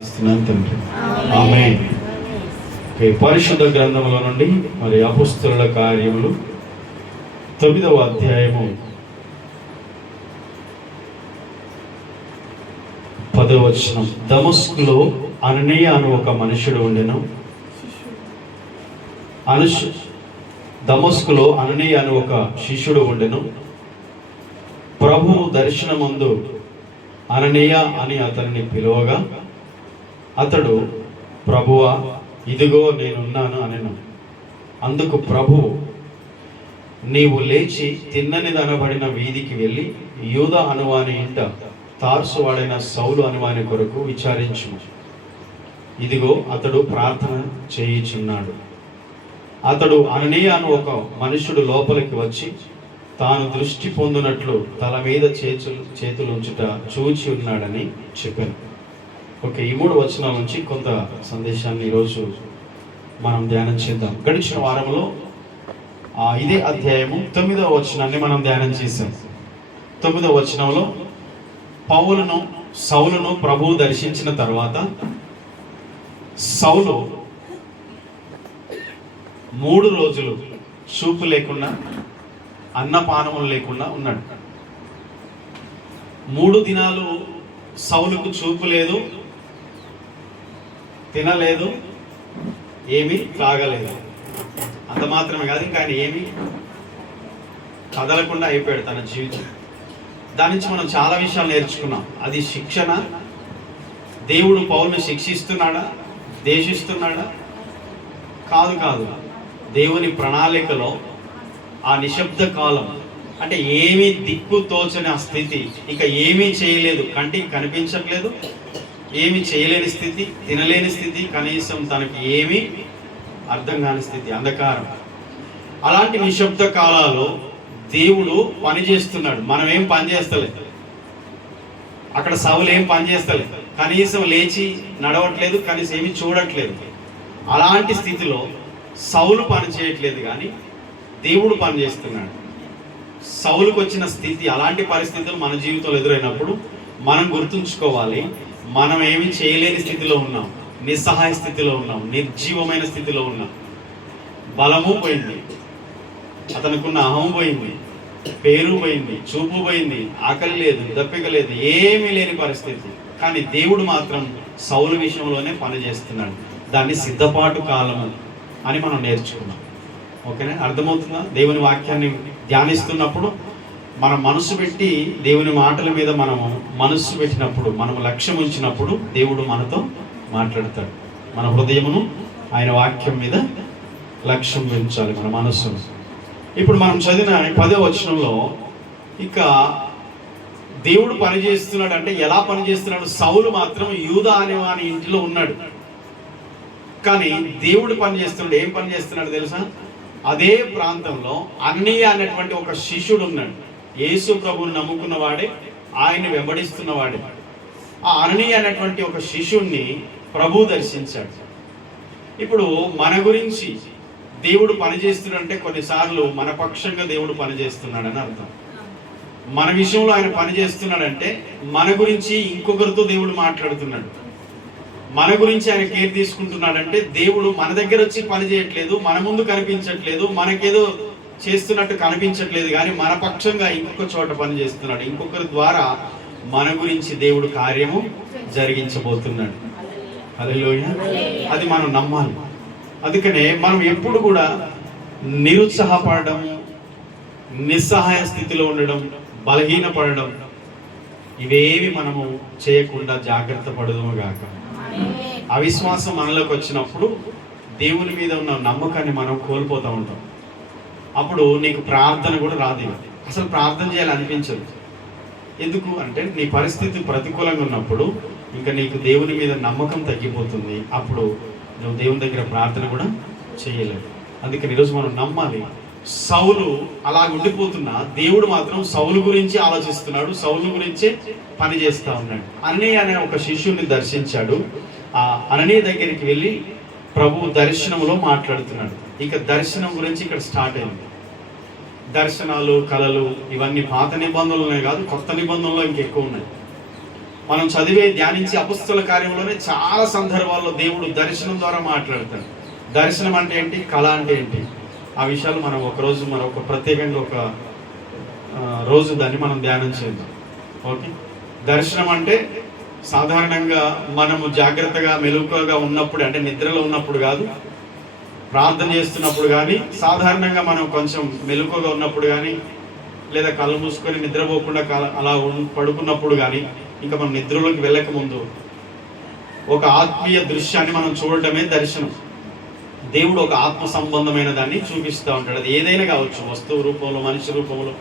తండ్రి ఆమేన్. పరిశుద్ధ గ్రంథముల నుండి మరి అపోస్తలుల కార్యములు 9వ అధ్యాయము 10వ వచనం. దమస్కులో అననీయ అను ఒక మనుషుడు ఉండెను. దమస్కులో అననీయ అను ఒక శిష్యుడు ఉండెను. ప్రభువు దర్శనమందు అననీయ అని అతనిని పిలువగా అతడు, ప్రభువా, ఇదిగో నేనున్నాను అనెను. అందుకు ప్రభువు, నీవు లేచి తిన్ననిదనబడిన వీధికి వెళ్ళి యూద అనువాని ఇంట తార్సువాడైన సౌలు అనువాని కొరకు విచారించుము. ఇదిగో అతడు ప్రార్థన చేయుచున్నాడు. అతడు అననీయ అను ఒక మనుషుడు లోపలికి వచ్చి తాను దృష్టి పొందినట్లు తల మీద చేతులు ఉంచుట చూచి ఉన్నాడని చెప్పాను. ఓకే, ఈ 3 వచనాల నుంచి కొంత సందేశాన్ని ఈరోజు మనం ధ్యానం చేద్దాం. గడిచిన వారంలో ఇదే అధ్యాయము 9వ వచనాన్ని మనం ధ్యానం చేసాం. 9వ వచనంలో సౌలును ప్రభువు దర్శించిన తర్వాత సౌలు 3 రోజులు చూపు లేకుండా అన్నపానములు లేకుండా ఉన్నాడు. 3 దినాలు సౌలుకు చూపు లేదు, తినలేదు, ఏమీ తాగలేదు. అంత మాత్రమే కాదు, ఇంకా ఆయన ఏమీ కదలకుండా అయిపోయాడు తన జీవితం. దాని నుంచి మనం చాలా విషయాలు నేర్చుకున్నాం. అది శిక్షణ. దేవుడు పౌలుని శిక్షిస్తున్నాడా, దేశిస్తున్నాడా? కాదు. దేవుని ప్రణాళికలో ఆ నిశ్శబ్ద కాలం అంటే ఏమీ దిక్కు తోచని ఆ స్థితి, ఇక ఏమీ చేయలేదు, కంటికి కనిపించట్లేదు, ఏమీ చేయలేని స్థితి, తినలేని స్థితి, కనీసం తనకి ఏమీ అర్థం కాని స్థితి, అంధకారం. అలాంటి నిశ్శబ్ద కాలాల్లో దేవుడు పని చేస్తున్నాడు. మనం ఏం పని చేస్తలేదు. అక్కడ సౌలు ఏం పని చేస్తలేదు, కనీసం లేచి నడవట్లేదు, కనీసం ఏమీ చూడట్లేదు. అలాంటి స్థితిలో సౌలు పని చేయట్లేదు, కానీ దేవుడు పని చేస్తున్నాడు. సౌలుకు వచ్చిన స్థితి, అలాంటి పరిస్థితులు మన జీవితంలో ఎదురైనప్పుడు మనం గుర్తుంచుకోవాలి, మనం ఏమీ చేయలేని స్థితిలో ఉన్నాం, నిస్సహాయ స్థితిలో ఉన్నాం, నిర్జీవమైన స్థితిలో ఉన్నాం. బలము పోయింది, అతనుకున్న అహం పోయింది, పేరు పోయింది, చూపు పోయింది, ఆకలి లేదు, దప్పిక లేదు, ఏమీ లేని పరిస్థితి. కానీ దేవుడు మాత్రం సౌలు విషయంలోనే పని చేస్తున్నాడు. దాన్ని సిద్ధపాటు కాలము అని మనం నేర్చుకున్నాం. ఓకేనా? అర్థమవుతుందా? దేవుని వాక్యాన్ని ధ్యానిస్తున్నప్పుడు మనం మనసు పెట్టి దేవుని మాటల మీద మనము మనస్సు పెట్టినప్పుడు, మనము లక్ష్యం ఉంచినప్పుడు దేవుడు మనతో మాట్లాడతాడు. మన హృదయమును ఆయన వాక్యం మీద లక్ష్యం ఉంచాలి, మన మనస్సును. ఇప్పుడు మనం చదివిన 10వ వచనంలో ఇక దేవుడు పని చేస్తున్నాడు. అంటే ఎలా పని చేస్తున్నాడు? సౌలు మాత్రం యూదా అనేవాని ఇంటిలో ఉన్నాడు, కానీ దేవుడు పని చేస్తున్నాడు. ఏం పని చేస్తున్నాడు తెలుసా? అదే ప్రాంతంలో అననీయ అనేటువంటి ఒక శిష్యుడు ఉన్నాడు. యేసు ప్రభువుని నమ్ముకున్నవాడే, ఆయన్ని వెంబడిస్తున్నవాడే. ఆ అననీయ అనేటువంటి ఒక శిష్యుణ్ణి ప్రభువు దర్శించాడు. ఇప్పుడు మన గురించి దేవుడు పనిచేస్తున్నాడంటే కొన్నిసార్లు మన పక్షంగా దేవుడు పనిచేస్తున్నాడని అర్థం. మన విషయంలో ఆయన పనిచేస్తున్నాడంటే మన గురించి ఇంకొకరితో దేవుడు మాట్లాడుతున్నాడు. మన గురించి ఆయన కేర్ తీసుకుంటున్నాడంటే దేవుడు మన దగ్గర వచ్చి పని చేయట్లేదు, మన ముందు కనిపించట్లేదు, మనకేదో చేస్తున్నట్టు కనిపించట్లేదు, కానీ మన పక్షంగా ఇంకొక చోట పని చేస్తున్నాడు. ఇంకొకరి ద్వారా మన గురించి దేవుడు కార్యము జరిగించబోతున్నాడు. హల్లెలూయా. అది మనం నమ్మాలి. అందుకనే మనం ఎప్పుడు కూడా నిరుత్సాహపడడం, నిస్సహాయ స్థితిలో ఉండడం, బలహీనపడడం, ఇవేవి మనము చేయకుండా జాగ్రత్త పడదుము గాక. అవిశ్వాసం మనలోకి వచ్చినప్పుడు దేవుని మీద ఉన్న నమ్మకాన్ని మనం కోల్పోతూ ఉంటాం. అప్పుడు నీకు ప్రార్థన కూడా రాదు, అసలు ప్రార్థన చేయాలనిపించదు. ఎందుకు అంటే నీ పరిస్థితి ప్రతికూలంగా ఉన్నప్పుడు ఇంకా నీకు దేవుని మీద నమ్మకం తగ్గిపోతుంది. అప్పుడు నువ్వు దేవుని దగ్గర ప్రార్థన కూడా చేయలేవు. అందుకని ఈరోజు మనం నమ్మాలి. సౌలు అలా ఉండిపోతున్నా దేవుడు మాత్రం సౌలు గురించి ఆలోచిస్తున్నాడు, సౌలు గురించే పని చేస్తూ ఉన్నాడు. అననీయ అనే ఒక శిష్యుని దర్శించాడు. ఆ అననీయ దగ్గరికి వెళ్ళి ప్రభు దర్శనంలో మాట్లాడుతున్నాడు. ఇక దర్శనం గురించి ఇక్కడ స్టార్ట్ అయింది. దర్శనాలు, కళలు ఇవన్నీ పాత నిబంధనలనే కాదు, కొత్త నిబంధనలో ఇంకెక్కువ ఉన్నాయి. మనం చదివే ధ్యానించి అపొస్తలుల కార్యంలోనే చాలా సందర్భాల్లో దేవుడు దర్శనం ద్వారా మాట్లాడతాడు. దర్శనం అంటే ఏంటి, కళ అంటే ఏంటి, ఆ విషయాలు మనం ఒకరోజు మరొక ప్రత్యేకంగా ఒక రోజు దాన్ని మనం ధ్యానం చేద్దాం. ఓకే, దర్శనం అంటే సాధారణంగా మనము జాగ్రత్తగా మెలకువగా ఉన్నప్పుడు, అంటే నిద్రలో ఉన్నప్పుడు కాదు, ప్రార్థన చేస్తున్నప్పుడు కానీ, సాధారణంగా మనం కొంచెం మెలకువగా ఉన్నప్పుడు కానీ, లేదా కళ్ళు మూసుకొని నిద్రపోకుండా అలా పడుకున్నప్పుడు కానీ, ఇంకా మనం నిద్రలోకి వెళ్ళక ముందు ఒక ఆత్మీయ దృశ్యాన్ని మనం చూడటమే దర్శనం. దేవుడు ఒక ఆత్మ సంబంధమైన దాన్ని చూపిస్తూ ఉంటాడు. అది ఏదైనా కావచ్చు, వస్తువు రూపంలో, మనిషి రూపంలో,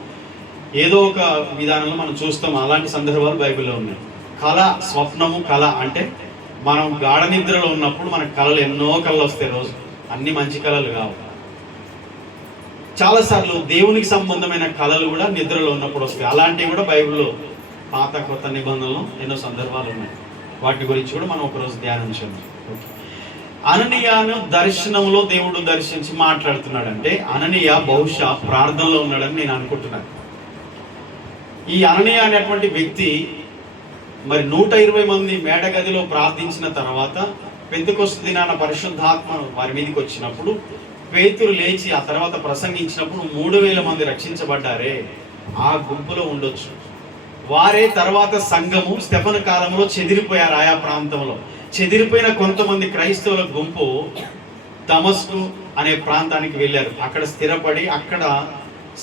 ఏదో ఒక విధానంలో మనం చూస్తాం. అలాంటి సందర్భాలు బైబిల్లో ఉన్నాయి. కళ, స్వప్నము, కళ అంటే మనం గాఢ నిద్రలో ఉన్నప్పుడు మనకు కళలు, ఎన్నో కళలు వస్తాయి. రోజు అన్ని మంచి కళలు కావు. చాలాసార్లు దేవునికి సంబంధమైన కళలు కూడా నిద్రలో ఉన్నప్పుడు వస్తాయి. అలాంటివి కూడా బైబిల్లో పాత కొత్త నిబంధనలు ఎన్నో సందర్భాలు ఉన్నాయి. వాటి గురించి కూడా మనం ఒకరోజు ధ్యానం చేద్దాం. ఓకే, అననీయాను దర్శనంలో దేవుడు దర్శించి మాట్లాడుతున్నాడంటే అననీయ బహుశా ప్రార్థనలో ఉన్నాడని నేను అనుకుంటున్నాను. ఈ అననీయ అనేటువంటి వ్యక్తి మరి 120 మంది మేడగదిలో ప్రార్థించిన తర్వాత పెంతెకొస్తు దినాన పరిశుద్ధాత్మ వారి మీదకి వచ్చినప్పుడు పేతురు లేచి ఆ తర్వాత ప్రసంగించినప్పుడు 3000 మంది రక్షించబడ్డారే, ఆ గుంపులో ఉండొచ్చు. వారే తర్వాత సంఘము స్టెఫను కాలంలో చెదిరిపోయారు. ఆయా ప్రాంతంలో చెదిరిపోయిన కొంతమంది క్రైస్తవుల గుంపు దమస్కు అనే ప్రాంతానికి వెళ్ళారు. అక్కడ స్థిరపడి అక్కడ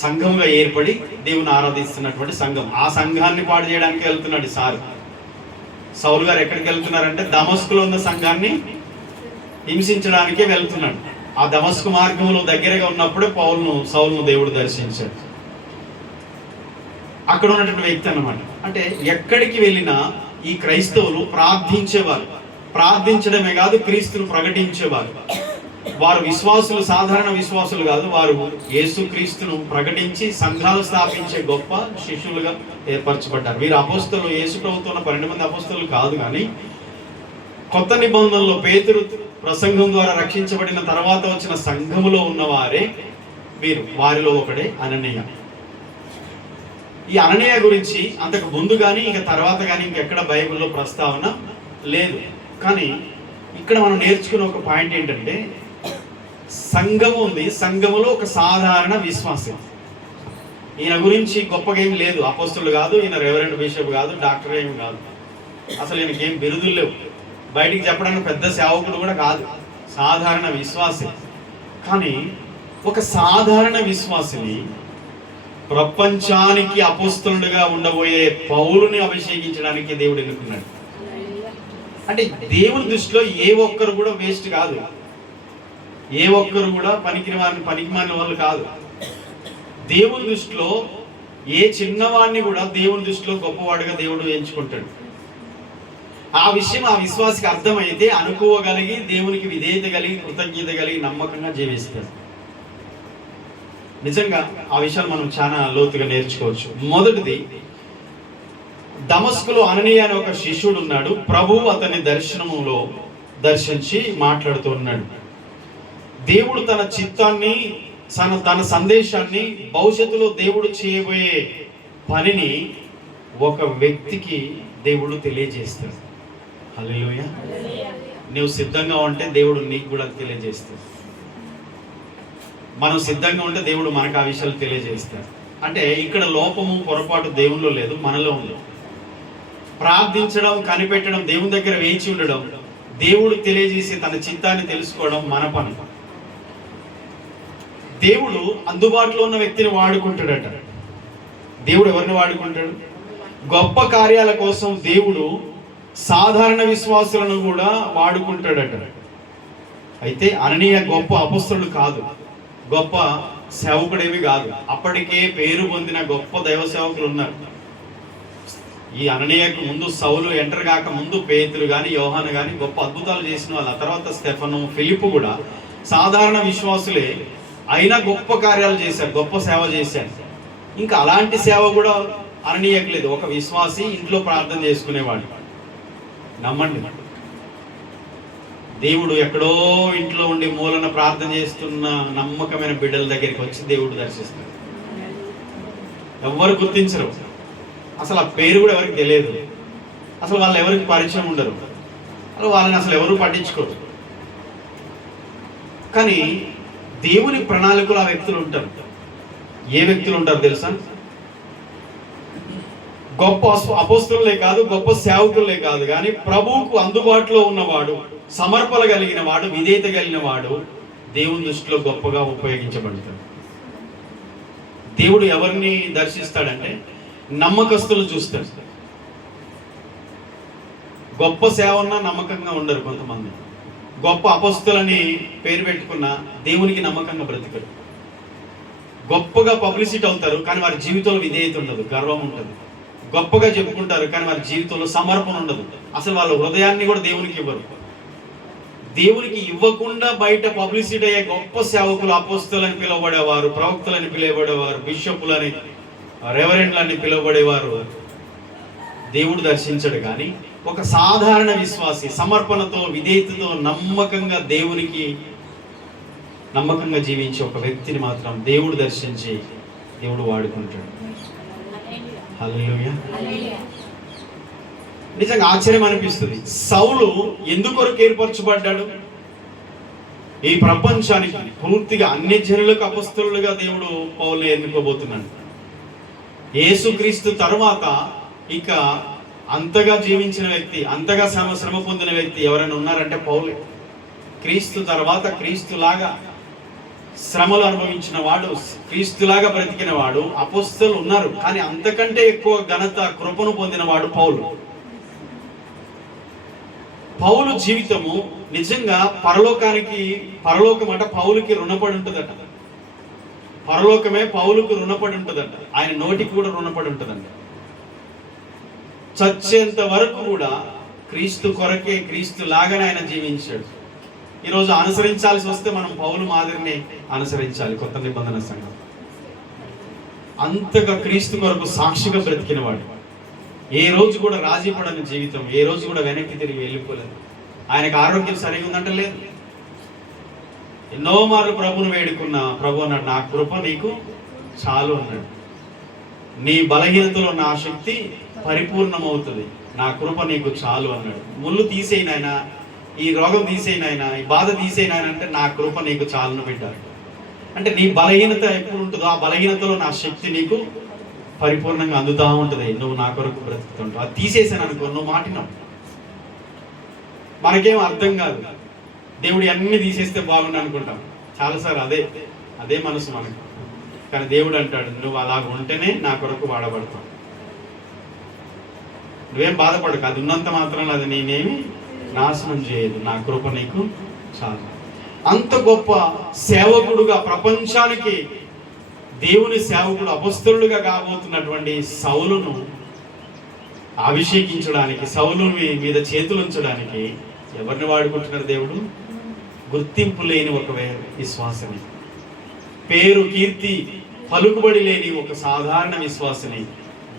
సంఘంగా ఏర్పడి దేవుని ఆరాధిస్తున్నటువంటి సంఘం. ఆ సంఘాన్ని పాడు చేయడానికి వెళ్తున్నాడు సౌలు గారు. ఎక్కడికి వెళ్తున్నారంటే దమస్కులో ఉన్న సంఘాన్ని హింసించడానికే వెళ్తున్నాడు. ఆ దమస్కు మార్గంలో దగ్గరగా ఉన్నప్పుడే సౌలును దేవుడు దర్శించాడు. అక్కడ ఉన్నటువంటి వ్యక్తి అన్నమాట. అంటే ఎక్కడికి వెళ్ళినా ఈ క్రైస్తవులు ప్రార్థించేవారు. ప్రార్థించడమే కాదు, క్రీస్తును ప్రకటించేవారు. వారు విశ్వాసులు, సాధారణ విశ్వాసులు కాదు, వారు యేసుక్రీస్తును ప్రకటించి సంఘాలు స్థాపించే గొప్ప శిష్యులుగా ఏర్పరచబడ్డారు. వీరు అపోస్తలు, యేసు ప్రభుతో ఉన్న 12 మంది అపోస్తలు కాదు, కానీ కొత్త నిబంధనలో పేతురు ప్రసంగం ద్వారా రక్షించబడిన తర్వాత వచ్చిన సంఘములో ఉన్నవారే వీరు. వారిలో ఒకడే అననీయ. ఈ అననీయ గురించి అంతకు ముందు కానీ ఇంకా తర్వాత కానీ ఇంకెక్కడ బైబిల్లో ప్రస్తావన లేదు. కానీ ఇక్కడ మనం నేర్చుకునే ఒక పాయింట్ ఏంటంటే, సంఘం ఉంది, సంఘములో ఒక సాధారణ విశ్వాసం. ఈయన గురించి గొప్పగా ఏం లేదు, అపోస్తలుడు కాదు, ఈయన రెవరెండ్ బిషప్ కాదు, డాక్టర్ ఏమి కాదు, అసలు ఈయనకి ఏం బిరుదులు లేవు, బయటికి చెప్పడానికి పెద్ద సేవకుడు కూడా కాదు, సాధారణ విశ్వాసి. కానీ ఒక సాధారణ విశ్వాసిని ప్రపంచానికి అపోస్తలుడుగా ఉండబోయే పౌలుని అభిషేకించడానికి దేవుడు ఎన్నుకున్నాడు. అంటే దేవుని దృష్టిలో ఏ ఒక్కరు కూడా వేస్ట్ కాదు, ఏ ఒక్కరు కూడా పనికిమాలిన వాళ్ళు కాదు. దేవుని దృష్టిలో ఏ చిన్నవాడిని కూడా దేవుని దృష్టిలో గొప్పవాడుగా దేవుడు ఎంచుకుంటాడు. ఆ విషయం ఆ విశ్వాసికి అర్థమైతే అనుకోగలిగి, దేవునికి విధేయత కలిగి, కృతజ్ఞత కలిగి, నమ్మకంగా జీవిస్తాడు. నిజంగా ఆ విషయాలు మనం చాలా లోతుగా నేర్చుకోవచ్చు. మొదటిది, దమస్కులో అననీయ అనే ఒక శిష్యుడు ఉన్నాడు. ప్రభువు అతని దర్శనములో దర్శించి మాట్లాడుతూ ఉన్నాడు. దేవుడు తన చిత్తాన్ని, తన సందేశాన్ని, భవిష్యత్తులో దేవుడు చేయబోయే పనిని ఒక వ్యక్తికి దేవుడు తెలియజేస్తాడు. హల్లెలూయా. నువ్వు సిద్ధంగా ఉంటే దేవుడు నీకు కూడా తెలియజేస్తాడు. మనం సిద్ధంగా ఉంటే దేవుడు మనకు ఆ విషయాలు తెలియజేస్తాడు. అంటే ఇక్కడ లోపము, పొరపాటు దేవునిలో లేదు, మనలో ఉంది. ప్రార్థించడం, కనిపెట్టడం, దేవుని దగ్గర వేచి ఉండడం, దేవుడు తెలియజేసి తన చిత్తాన్ని తెలుసుకోవడం మన పని. దేవుడు అందుబాటులో ఉన్న వ్యక్తిని వాడుకుంటాడట. దేవుడు ఎవరిని వాడుకుంటాడు? గొప్ప కార్యాల కోసం దేవుడు సాధారణ విశ్వాసులను కూడా వాడుకుంటాడట. అయితే అననీయ గొప్ప అపొస్తలుడు కాదు, గొప్ప సేవకుడేమి కాదు. అప్పటికే పేరు పొందిన గొప్ప దైవ సేవకులు ఉన్నారు. ఈ అననీయకు ముందు సౌలు ఎంటర్ కాక ముందు పేతురు కానీ, యోహాను కానీ గొప్ప అద్భుతాలు చేసిన వాళ్ళు. ఆ తర్వాత స్టెఫను, ఫిలిప్పు కూడా సాధారణ విశ్వాసులే, అయినా గొప్ప కార్యాలు చేశారు, గొప్ప సేవ చేశారు. ఇంకా అలాంటి సేవ కూడా అననీయకు లేదు. ఒక విశ్వాసి ఇంట్లో ప్రార్థన చేసుకునేవాడు. నమ్మండి, దేవుడు ఎక్కడో ఇంట్లో ఉండి మూలన ప్రార్థన చేస్తున్న నమ్మకమైన బిడ్డల దగ్గరికి వచ్చి దేవుడు దర్శిస్తాడు. ఎవ్వరు గుర్తించరు, అసలు ఆ పేరు కూడా ఎవరికి తెలియదు. అసలు వాళ్ళు ఎవరికి పరిచయం ఉండరు, వాళ్ళని అసలు ఎవరు పట్టించుకోరు. కానీ దేవుని ప్రణాళికలో ఆ వ్యక్తులు ఉంటారు. ఏ వ్యక్తులు ఉంటారు తెలుసా? గొప్ప అపోస్తలులే కాదు, గొప్ప సేవకులే కాదు, కానీ ప్రభువుకు అందుబాటులో ఉన్నవాడు, సమర్పణ కలిగిన వాడు, విధేయత కలిగిన వాడు దేవుని దృష్టిలో గొప్పగా ఉపయోగించబడతాడు. దేవుడు ఎవరిని దర్శిస్తాడంటే నమ్మకస్తులు చూస్తాడు. గొప్ప సేవన్నా నమ్మకంగా ఉండరు కొంతమంది. గొప్ప అపోస్తలని పేరు పెట్టుకున్న దేవునికి నమ్మకంగా బ్రతికరు. గొప్పగా పబ్లిసిటీ అవుతారు కానీ వారి జీవితంలో విధేయత ఉండదు, గర్వం ఉంటుంది. గొప్పగా చెప్పుకుంటారు కానీ వారి జీవితంలో సమర్పణ ఉండదు. అసలు వాళ్ళ హృదయాన్ని కూడా దేవునికి ఇవ్వరు. దేవునికి ఇవ్వకుండా బయట పబ్లిసిటీ అయ్యే గొప్ప సేవకులు, అపోస్తలని పిలువబడేవారు, ప్రవక్తలని పిలువబడేవారు, బిషపులని, రెవరెండ్లని పిలువబడేవారు దేవుడు దర్శించడు. కానీ ఒక సాధారణ విశ్వాసి సమర్పణతో, విధేయతతో, నమ్మకంగా దేవునికి నమ్మకంగా జీవించే ఒక వ్యక్తిని మాత్రం దేవుడు దర్శించి దేవుడు వాడుకుంటాడు. హల్లెలూయా. నిజంగా ఆశ్చర్యం అనిపిస్తుంది. సౌలు ఎందుకొరకు ఏర్పరచబడ్డాడు? ఈ ప్రపంచానికి పూర్తిగా అన్ని జనులకు అపొస్తలులుగా దేవుడు పౌలుని ఎన్నుకోబోతున్నాడు. యేసుక్రీస్తు తరువాత ఇక అంతగా జీవించిన వ్యక్తి, అంతగా శ్రమ పొందిన వ్యక్తి ఎవరైనా ఉన్నారంటే పౌలే. క్రీస్తు తర్వాత క్రీస్తులాగా శ్రమలు అనుభవించిన వాడు, క్రీస్తులాగా బ్రతికిన వాడు అపొస్తలులు ఉన్నారు. కానీ అంతకంటే ఎక్కువ ఘనత, కృపను పొందిన వాడు పౌలు. పౌలు జీవితము నిజంగా పరలోకం అట పౌలుకి రుణపడి ఉంటుందట. పరలోకమే పౌలుకు రుణపడి ఉంటుందట. ఆయన నోటికి కూడా రుణపడి ఉంటుందంట. చచ్చేంత వరకు కూడా క్రీస్తు కొరకే, క్రీస్తు లాగానే ఆయన జీవించాడు. ఈరోజు అనుసరించాల్సి వస్తే మనం పౌలు మాదిరిని అనుసరించాలి. కొత్త నిబంధన సంఘం అంతగా క్రీస్తు కొరకు సాక్షిగా బ్రతికిన వాడు. ఏ రోజు కూడా రాజీ పడని జీవితం, ఏ రోజు కూడా వెనక్కి తిరిగి వెళ్ళిపోలేదు. ఆయనకు ఆరోగ్యం సరిగా ఉందంటే లేదు. ఎన్నో మార్లు ప్రభుని వేడుకున్న ప్రభు అన్నాడు, నా కృప నీకు చాలు అన్నాడు. నీ బలహీనతలో నా శక్తి పరిపూర్ణమవుతుంది, నా కృప నీకు చాలు అన్నాడు. ముళ్ళు తీసేయినాయన, ఈ రోగం తీసేయినాయన, ఈ బాధ తీసేయినాయన అంటే నా కృప నీకు చాలును పెట్టారు. అంటే నీ బలహీనత ఎప్పుడు ఉంటుందో ఆ బలహీనతలో నా శక్తి నీకు పరిపూర్ణంగా అందుతూ ఉంటుంది. నువ్వు నా కొరకు బ్రతుకుతుంటావు. అది తీసేసాను అనుకో, నువ్వు మాటినావు. మనకేం అర్థం కాదు. దేవుడు అన్ని తీసేస్తే బాగుండు అనుకుంటాం చాలాసార్లు. అదే మనసు మనకు. కానీ దేవుడు అంటాడు, నువ్వు అలాగ ఉంటేనే నా కొరకు వాడబడతావు. నువ్వేం బాధపడకు, అది ఉన్నంత మాత్రం అది నేనేమి నాశనం చేయదు, నా కృప నీకు చాలు. అంత గొప్ప సేవకుడుగా, ప్రపంచానికి దేవుని సేవకుడు, అపొస్తలుడుగా కాబోతున్నటువంటి సౌలును అభిషేకించడానికి, సౌలు మీద చేతులు ఉంచడానికి ఎవరిని వాడుకుంటున్నారు దేవుడు? గుర్తింపు లేని ఒక విశ్వాసని, పేరు కీర్తి పలుకుబడి లేని ఒక సాధారణ విశ్వాసని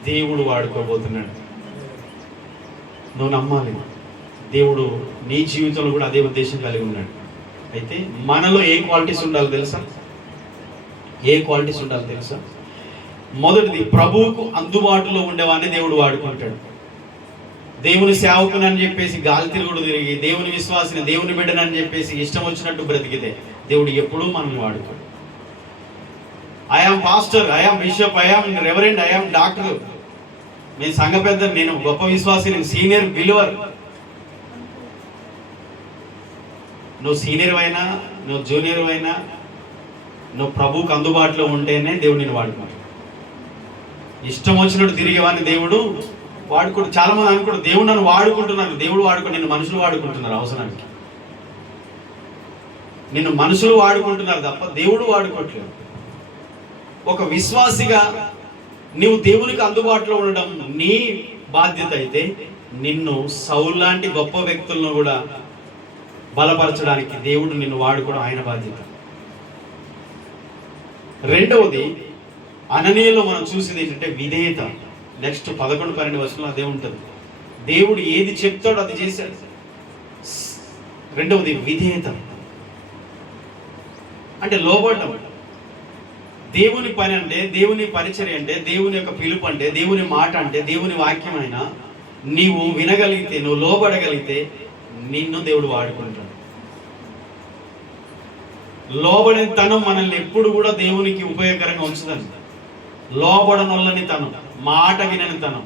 దేవుడు వాడుకోబోతున్నాడు. నువ్వు నమ్మాలి. దేవుడు నీ జీవితంలో కూడా అదే ఉద్దేశం కలిగి ఉన్నాడు. అయితే మనలో ఏ క్వాలిటీస్ ఉండాలో తెలుసా? ఏ క్వాలిటీస్ ఉండాలో తెలుసా? మొదటిది, ప్రభువుకు అందుబాటులో ఉండేవాడిని దేవుడు వాడుకుంటాడు. దేవుని సేవకుని అని చెప్పేసి గాలి తిరుగుడు తిరిగి, దేవుని విశ్వాసిని, దేవుని బిడ్డనని చెప్పేసి ఇష్టం వచ్చినట్టు బ్రతికితే దేవుడు ఎప్పుడూ మనల్ని వాడుతాడు. I am pastor, I am bishop, I am reverend, I am doctor, నేను సంఘ పెద్ద, నేను గొప్ప విశ్వాసి, నేను సీనియర్ బిలీవర్. నువ్వు సీనియర్ అయినా, నువ్వు జూనియర్ అయినా, నువ్వు ప్రభువుకు అందుబాటులో ఉంటేనే దేవుడు నేను వాడుకుంటాడు. ఇష్టం వచ్చినట్టు తిరిగేవాడిని దేవుడు వాడుకోడు. చాలా మంది అనుకోడు దేవుడు నన్ను వాడుకుంటున్నాను. దేవుడు వాడుకో, నిన్ను మనుషులు వాడుకుంటున్నారు అవసరానికి. నిన్ను మనుషులు వాడుకుంటున్నారు తప్ప దేవుడు వాడుకోవట్లేదు. ఒక విశ్వాసిగా నీవు దేవునికి అందుబాటులో ఉండడం నీ బాధ్యత అయితే, నిన్ను సౌలు లాంటి గొప్ప వ్యక్తులను కూడా బలపరచడానికి దేవుడు నిన్ను వాడుకోవడం ఆయన బాధ్యత. రెండవది, అననీయలో మనం చూసేది ఏంటంటే విధేయత. నెక్స్ట్ 11-12 వచనంలో అదే ఉంటుంది. దేవుడు ఏది చెప్తాడో అది చేశాడు. రెండవది విధేయత అంటే లోబడటం. దేవుని పని అంటే, దేవుని పరిచర్య అంటే, దేవుని యొక్క పిలుపు అంటే, దేవుని మాట అంటే, దేవుని వాక్యం అయినా నీవు వినగలిగితే, నువ్వు లోబడగలిగితే నిన్ను దేవుడు వాడుకుంటాడు. లోబడిన తనం మనల్ని ఎప్పుడు కూడా దేవునికి ఉపయోగకరంగా ఉంచుతుంది. లోబడనొల్లని తనం, మాట వినని తనం,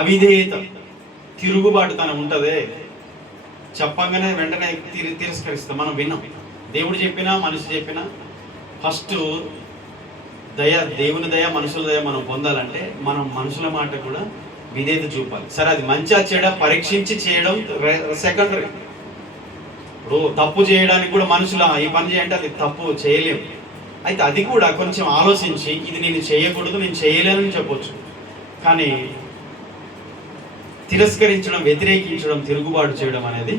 అవిధేయత, తిరుగుబాటు తనం ఉంటుందే, చెప్పంగానే వెంటనే తిరస్కరిస్తాం. మనం విన్నాం, దేవుడు చెప్పినా మనిషి చెప్పినా ఫస్ట్ దయ, దేవుని దయ, మనుషుల దయ మనం పొందాలంటే మనం మనుషుల మాట కూడా విధేయత చూపాలి. సరే, అది మంచిగా చెడ పరీక్షించి చేయడం సెకండరీ. ఇప్పుడు తప్పు చేయడానికి కూడా మనుషులు ఈ పని చేయంటే అది తప్పు చేయలేము. అయితే అది కూడా కొంచెం ఆలోచించి ఇది నేను చేయకూడదు, నేను చేయలేనని చెప్పొచ్చు. కానీ తిరస్కరించడం, వ్యతిరేకించడం, తిరుగుబాటు చేయడం అనేది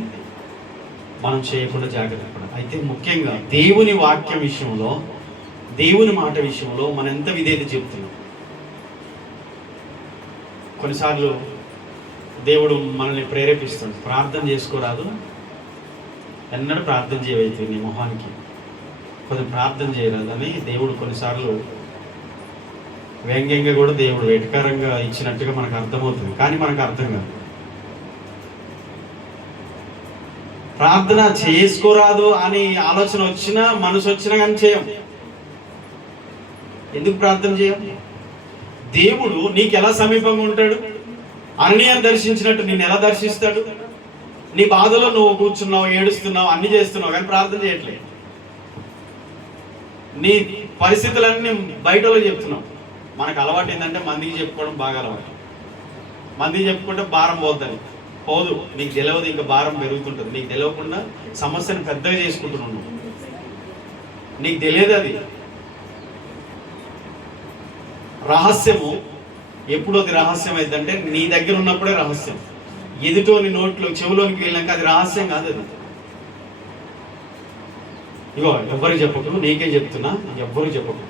మనం చేయకుండా జాగ్రత్త పడాలి. అయితే ముఖ్యంగా దేవుని వాక్యం విషయంలో, దేవుని మాట విషయంలో మనం ఎంత విధేయత చెప్తున్నాం. కొన్నిసార్లు దేవుడు మనల్ని ప్రేరేపిస్తాడు, ప్రార్థన చేసుకోరాదు, ఎన్నడూ ప్రార్థన చేయవైతే నీ మొహానికి కొంచెం ప్రార్థన చేయరాదని దేవుడు కొన్నిసార్లు వ్యంగ్యంగా కూడా దేవుడు వెటకారంగా ఇచ్చినట్టుగా మనకు అర్థమవుతుంది. కానీ మనకు అర్థం కాదు. ప్రార్థన చేసుకోరాదు అని ఆలోచన వచ్చినా, మనసు వచ్చినా కానీ చేయం. ఎందుకు ప్రార్థన చేయం? దేవుడు నీకు ఎలా సమీపంగా ఉంటాడు? అననీయాన్ని దర్శించినట్టు నిన్ను ఎలా దర్శిస్తాడు? నీ బాధలో నువ్వు కూర్చున్నావు, ఏడుస్తున్నావు, అన్ని చేస్తున్నావు, కానీ ప్రార్థన చేయట్లేదు. నీ పరిస్థితులన్నీ బయటలో చెప్తున్నావు. మనకు అలవాటు ఏంటంటే మందికి చెప్పుకోవడం బాగా అలవాటు. మందికి చెప్పుకుంటే భారం పోద్దని. పోదు, నీకు తెలియదు, ఇంకా భారం పెరుగుతుంటుంది. నీకు తెలియకుండా సమస్యను పెద్దగా చేసుకుంటున్నావు నువ్వు. నీకు తెలియదు అది రహస్యము. ఎప్పుడు అది రహస్యం అయిద్దంటే నీ దగ్గర ఉన్నప్పుడే రహస్యం. ఎదుటోని నోట్లో చెవులోనికి వెళ్ళాక అది రహస్యం కాదు. అది ఇగో ఎవ్వరికి చెప్పకు, నీకే చెప్తున్నా, ఎవ్వరికి చెప్పకు.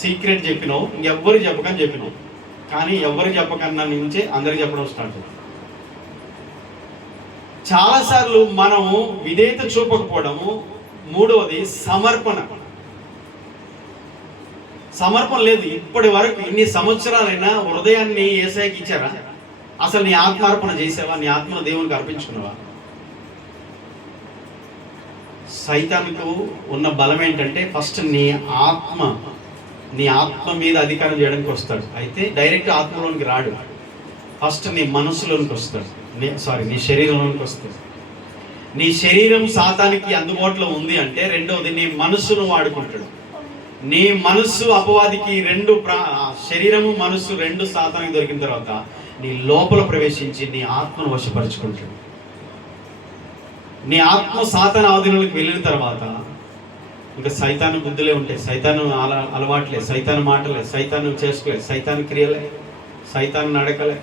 సీక్రెట్ చెప్పినావు, ఎవ్వరికి చెప్పకని చెప్పినావు. కానీ ఎవ్వరికి చెప్పకన్నా నుంచే అందరికి చెప్పడం స్టార్ట్ అవుతుంది. చాలాసార్లు మనము విధేయత చూపకపోవడము. మూడవది సమర్పణ. సమర్పణ లేదు. ఇప్పటి వరకు ఇన్ని సంవత్సరాలైనా హృదయాన్ని యేసయ్యకి ఇచ్చారా? అసలు నీ ఆత్మార్పణ చేసావా? నీ ఆత్మను దేవునికి అర్పించుకున్నావా? సైతానుకు ఉన్న బలం ఏంటంటే ఫస్ట్ నీ ఆత్మ మీద అధికారం చేయడానికి వస్తాడు. అయితే డైరెక్ట్ ఆత్మలోనికి రాడు, ఫస్ట్ నీ మనసులోనికి వస్తాడు. నీ శరీరంలోనికి వస్తాడు. నీ శరీరం సాతానికి అందుబాటులో ఉంది అంటే రెండవది నీ మనస్సును వాడుకుంటాడు. నీ మనస్సు అపవాదికి శరీరము మనస్సు రెండు సాతానికి దొరికిన తర్వాత నీ లోపల ప్రవేశించి నీ ఆత్మను వశపరుచుకుంటాడు. నీ ఆత్మ సాతాను ఆధీనంలోకి వెళ్ళిన తర్వాత ఇంకా సైతాను బుద్ధులే ఉంటాయి, సైతాను అలవాట్లే, సైతాను మాటలే, సైతాను చేసుకోలే, సైతాను క్రియలే, సైతాను నడకలే.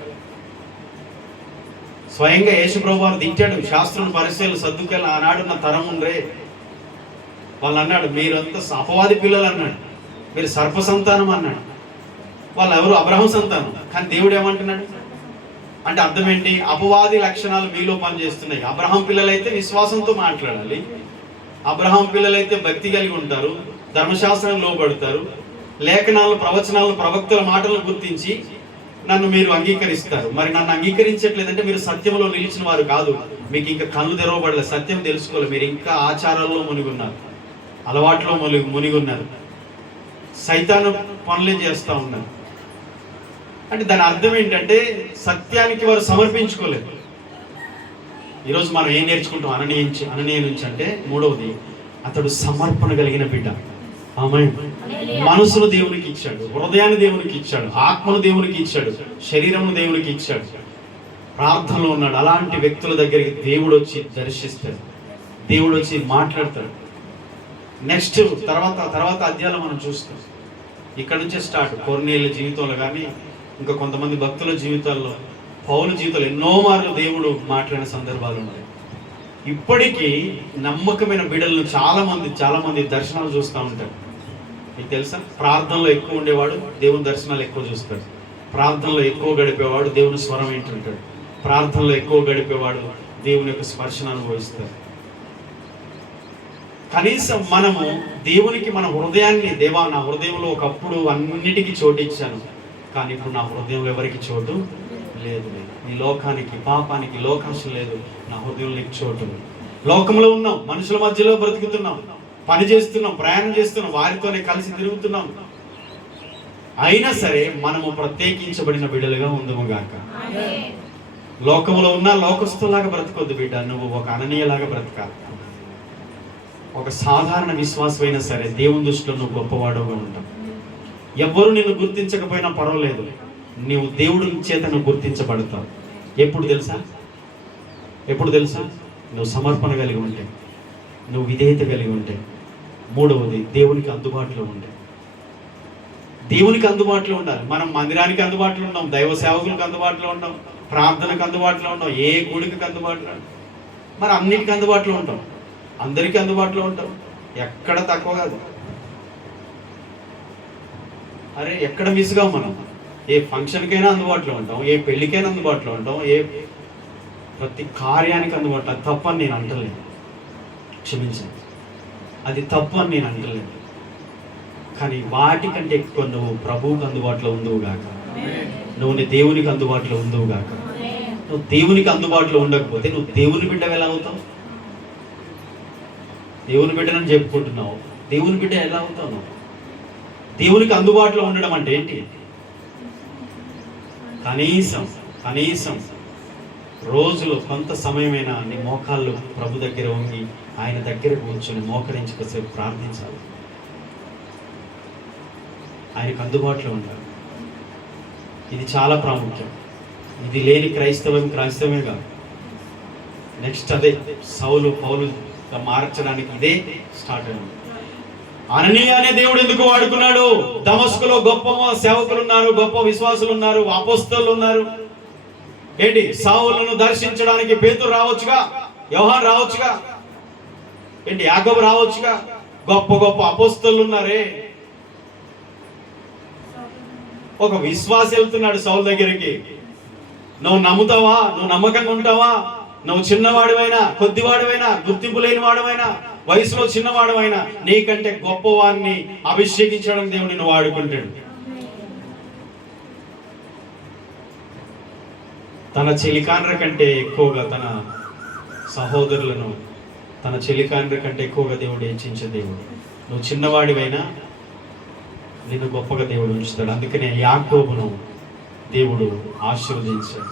స్వయంగా యేసు ప్రభువు వారు తిట్టాడు. శాస్త్రం, పరిచయాలు, సద్దుకాయలు ఆనాడున్న తరం ఉండ్రే. వాళ్ళు అన్నాడు, మీరంతా అపవాది పిల్లలు అన్నాడు, మీరు సర్ప సంతానం అన్నాడు. వాళ్ళు ఎవరు? అబ్రహం సంతానం. కానీ దేవుడు ఏమంటున్నాడు అంటే అర్థం ఏంటి? అపవాది లక్షణాలు మీలో పనిచేస్తున్నాయి. అబ్రహం పిల్లలైతే విశ్వాసంతో మాట్లాడాలి, అబ్రహం పిల్లలైతే భక్తి కలిగి ఉంటారు, ధర్మశాస్త్రం లోబడతారు, లేఖనాలు, ప్రవచనాలు, ప్రవక్తల మాటలను గుర్తించి నన్ను మీరు అంగీకరిస్తారు. మరి నన్ను అంగీకరించట్లేదంటే మీరు సత్యంలో నిలిచిన వారు కాదు. మీకు ఇంకా కళ్ళు తెరవబడలేదు, సత్యం తెలుసుకోవాలి. మీరు ఇంకా ఆచారాల్లో మునిగున్నారు, అలవాట్లో మునిగున్నారు, సైతాను పనులే చేస్తూ ఉన్నారు. అంటే దాని అర్థం ఏంటంటే సత్యానికి వారు సమర్పించుకోలేదు. ఈరోజు మనం ఏం నేర్చుకుంటాం అననీయ నుంచి అంటే మూడవది, అతడు సమర్పణ కలిగిన బిడ్డ. ఆమేన్. మనసును దేవునికి ఇచ్చాడు, హృదయాన్ని దేవునికి ఇచ్చాడు, ఆత్మను దేవునికి ఇచ్చాడు, శరీరమును దేవునికి ఇచ్చాడు, ప్రార్థనలో ఉన్నాడు. అలాంటి వ్యక్తుల దగ్గరికి దేవుడు వచ్చి దర్శిస్తాడు, దేవుడు వచ్చి మాట్లాడతాడు. నెక్స్ట్ తర్వాత అధ్యాయంలో మనం చూస్తాం. ఇక్కడ నుంచే స్టార్ట్. కొర్నేలి జీవితంలో కానీ ఇంకా కొంతమంది భక్తుల జీవితాల్లో, పౌలు జీవితాలు ఎన్నో మార్లు దేవుడు మాట్లాడిన సందర్భాలు ఉన్నాయి. ఇప్పటికీ నమ్మకమైన బిడ్డలను చాలా మంది దర్శనాలు చూస్తూ ఉంటారు. మీకు తెలుసా? ప్రార్థనలో ఎక్కువ ఉండేవాడు దేవుని దర్శనాలు ఎక్కువ చూస్తాడు. ప్రార్థనలో ఎక్కువ గడిపేవాడు దేవుని స్వరం ఏంటుంటాడు. ప్రార్థనలో ఎక్కువ గడిపేవాడు దేవుని యొక్క స్పర్శను అనుభవిస్తాడు. కనీసం మనము దేవునికి మన హృదయాన్ని, దేవా నా హృదయంలో ఒకప్పుడు అన్నిటికీ చోటు ఇచ్చాను, కానీ ఇప్పుడు నా హృదయంలో ఎవరికి చోటు లేదు లేదు. నీ లోకానికి, పాపానికి లోకాశ లేదు. నా హృదయంలో నీకు చోటు ఉంది. లోకంలో ఉన్నాం, మనుషుల మధ్యలో బ్రతుకుతున్నాం, పని చేస్తున్నాం, ప్రయాణం చేస్తున్నాం, వారితోనే కలిసి తిరుగుతున్నాం. అయినా సరే మనము ప్రత్యేకించబడిన బిడ్డలుగా ఉందము గాక. లోకంలో ఉన్న లోకస్తులాగా బ్రతకొద్దు బిడ్డ. నువ్వు ఒక అననీయలాగా బ్రతకాలి. ఒక సాధారణ విశ్వాసమైనా సరే దేవుని దృష్టిలో నువ్వు గొప్పవాడుగా ఉంటావు. ఎవ్వరు నిన్ను గుర్తించకపోయినా పర్వాలేదు, నీవు దేవుడి చేత నువ్వు గుర్తించబడతావు. ఎప్పుడు తెలుసా? నువ్వు సమర్పణ కలిగి ఉంటే, నువ్వు విధేయత కలిగి ఉంటే. మూడవది, దేవునికి అందుబాటులో ఉంటే. దేవునికి అందుబాటులో ఉండాలి. మనం మందిరానికి అందుబాటులో ఉన్నాం, దైవ సేవకులకు అందుబాటులో ఉన్నాం, ప్రార్థనకు అందుబాటులో ఉన్నాం, ఏ గుడికి అందుబాటులో, మరి అన్నిటికీ అందుబాటులో ఉంటాం, అందరికీ అందుబాటులో ఉంటాం. ఎక్కడ తక్కువ కాదు. అరే ఎక్కడ మిస్గా మనం. ఏ ఫంక్షన్కైనా అందుబాటులో ఉంటాం, ఏ పెళ్ళికైనా అందుబాటులో ఉంటాం, ప్రతి కార్యానికి అందుబాటులో. అది తప్పని నేను అంటలేను, క్షమించండి, అది తప్పు అని నేను అంటలేను. కానీ వాటికంటే ఎక్కువ నువ్వు ప్రభువుకి అందుబాటులో ఉందువుగాక. నువ్వు నీ దేవునికి అందుబాటులో ఉందువుగాక. నువ్వు దేవునికి అందుబాటులో ఉండకపోతే నువ్వు దేవుని బిడ్డ ఎలా అవుతావు? దేవుని బిడ్డనని చెప్పుకుంటున్నావు, దేవుని బిడ్డ ఎలా అవుతావు? దేవునికి అందుబాటులో ఉండడం అంటే ఏంటి? కనీసం రోజులో కొంత సమయమైనా నీ మోకాళ్ళు ప్రభు దగ్గర ఉండి ఆయన దగ్గర కూర్చొని మోకరించి కొద్దిసేపు ప్రార్థించాలి. ఆయనకు అందుబాటులో ఉండాలి. ఇది చాలా ప్రాముఖ్యం. ఇది లేని క్రైస్తవమే కాదు. నెక్స్ట్ అదే సౌలు పౌలు మార్చడానికి ఇదే స్టార్ట్ అయింది. అననీయ అనే దేవుడు ఎందుకు వాడుకున్నాడు? దమస్కులో గొప్ప సేవకులు ఉన్నారు, గొప్ప విశ్వాసులు ఉన్నారు, అపోస్తలులు ఉన్నారు. ఏంటి, సౌలును దర్శించడానికి పేతురు రావచ్చుగా, యోహాను రావచ్చుగా, ఏంటి యాకోబు రావచ్చుగా, గొప్ప గొప్ప అపోస్తలులు ఉన్నారే. ఒక విశ్వాసి వెళ్తున్నాడు సౌలు దగ్గరికి. నువ్వు నమ్ముతావా? నువ్వు నమ్మకంగా ఉంటావా? నువ్వు చిన్నవాడివైనా, కొద్దివాడివైనా, గుర్తింపు లేని వాడివైనా, వయసులో చిన్నవాడివైనా, నీకంటే గొప్పవాడిని అభిషేకించడం దేవుడు నిన్ను వాడుకుంటాడు. తన చెలికాండ్ర కంటే ఎక్కువగా తన సహోదరులను, తన చెలికాండ్ర కంటే ఎక్కువగా దేవుడు హెచ్చించే దేవుడు. నువ్వు చిన్నవాడివైనా నిన్ను గొప్పగా దేవుడు ఉంచుతాడు. అందుకనే యాకోబును దేవుడు ఆశీర్వదించాడు.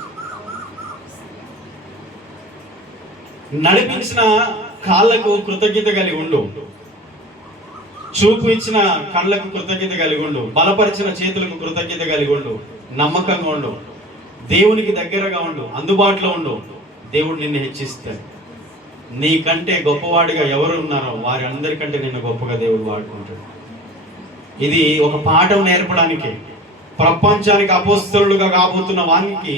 నడిపించిన కాళ్ళకు కృతజ్ఞత కలిగి ఉండు, చూపు ఇచ్చిన కళ్ళకు కృతజ్ఞత కలిగి ఉండు, బలపరిచిన చేతులకు కృతజ్ఞత కలిగి ఉండు, నమ్మకంగా ఉండు, దేవునికి దగ్గరగా ఉండు, అందుబాటులో ఉండు. దేవుడు నిన్ను హెచ్చిస్తాడు. నీకంటే గొప్పవాడిగా ఎవరు ఉన్నారో వారి అందరికంటే నిన్ను గొప్పగా దేవుడు వాడుకుంటాడు. ఇది ఒక పాఠం నేర్పడానికి. ప్రపంచానికి అపోస్తలులుగా కాబోతున్న వానికి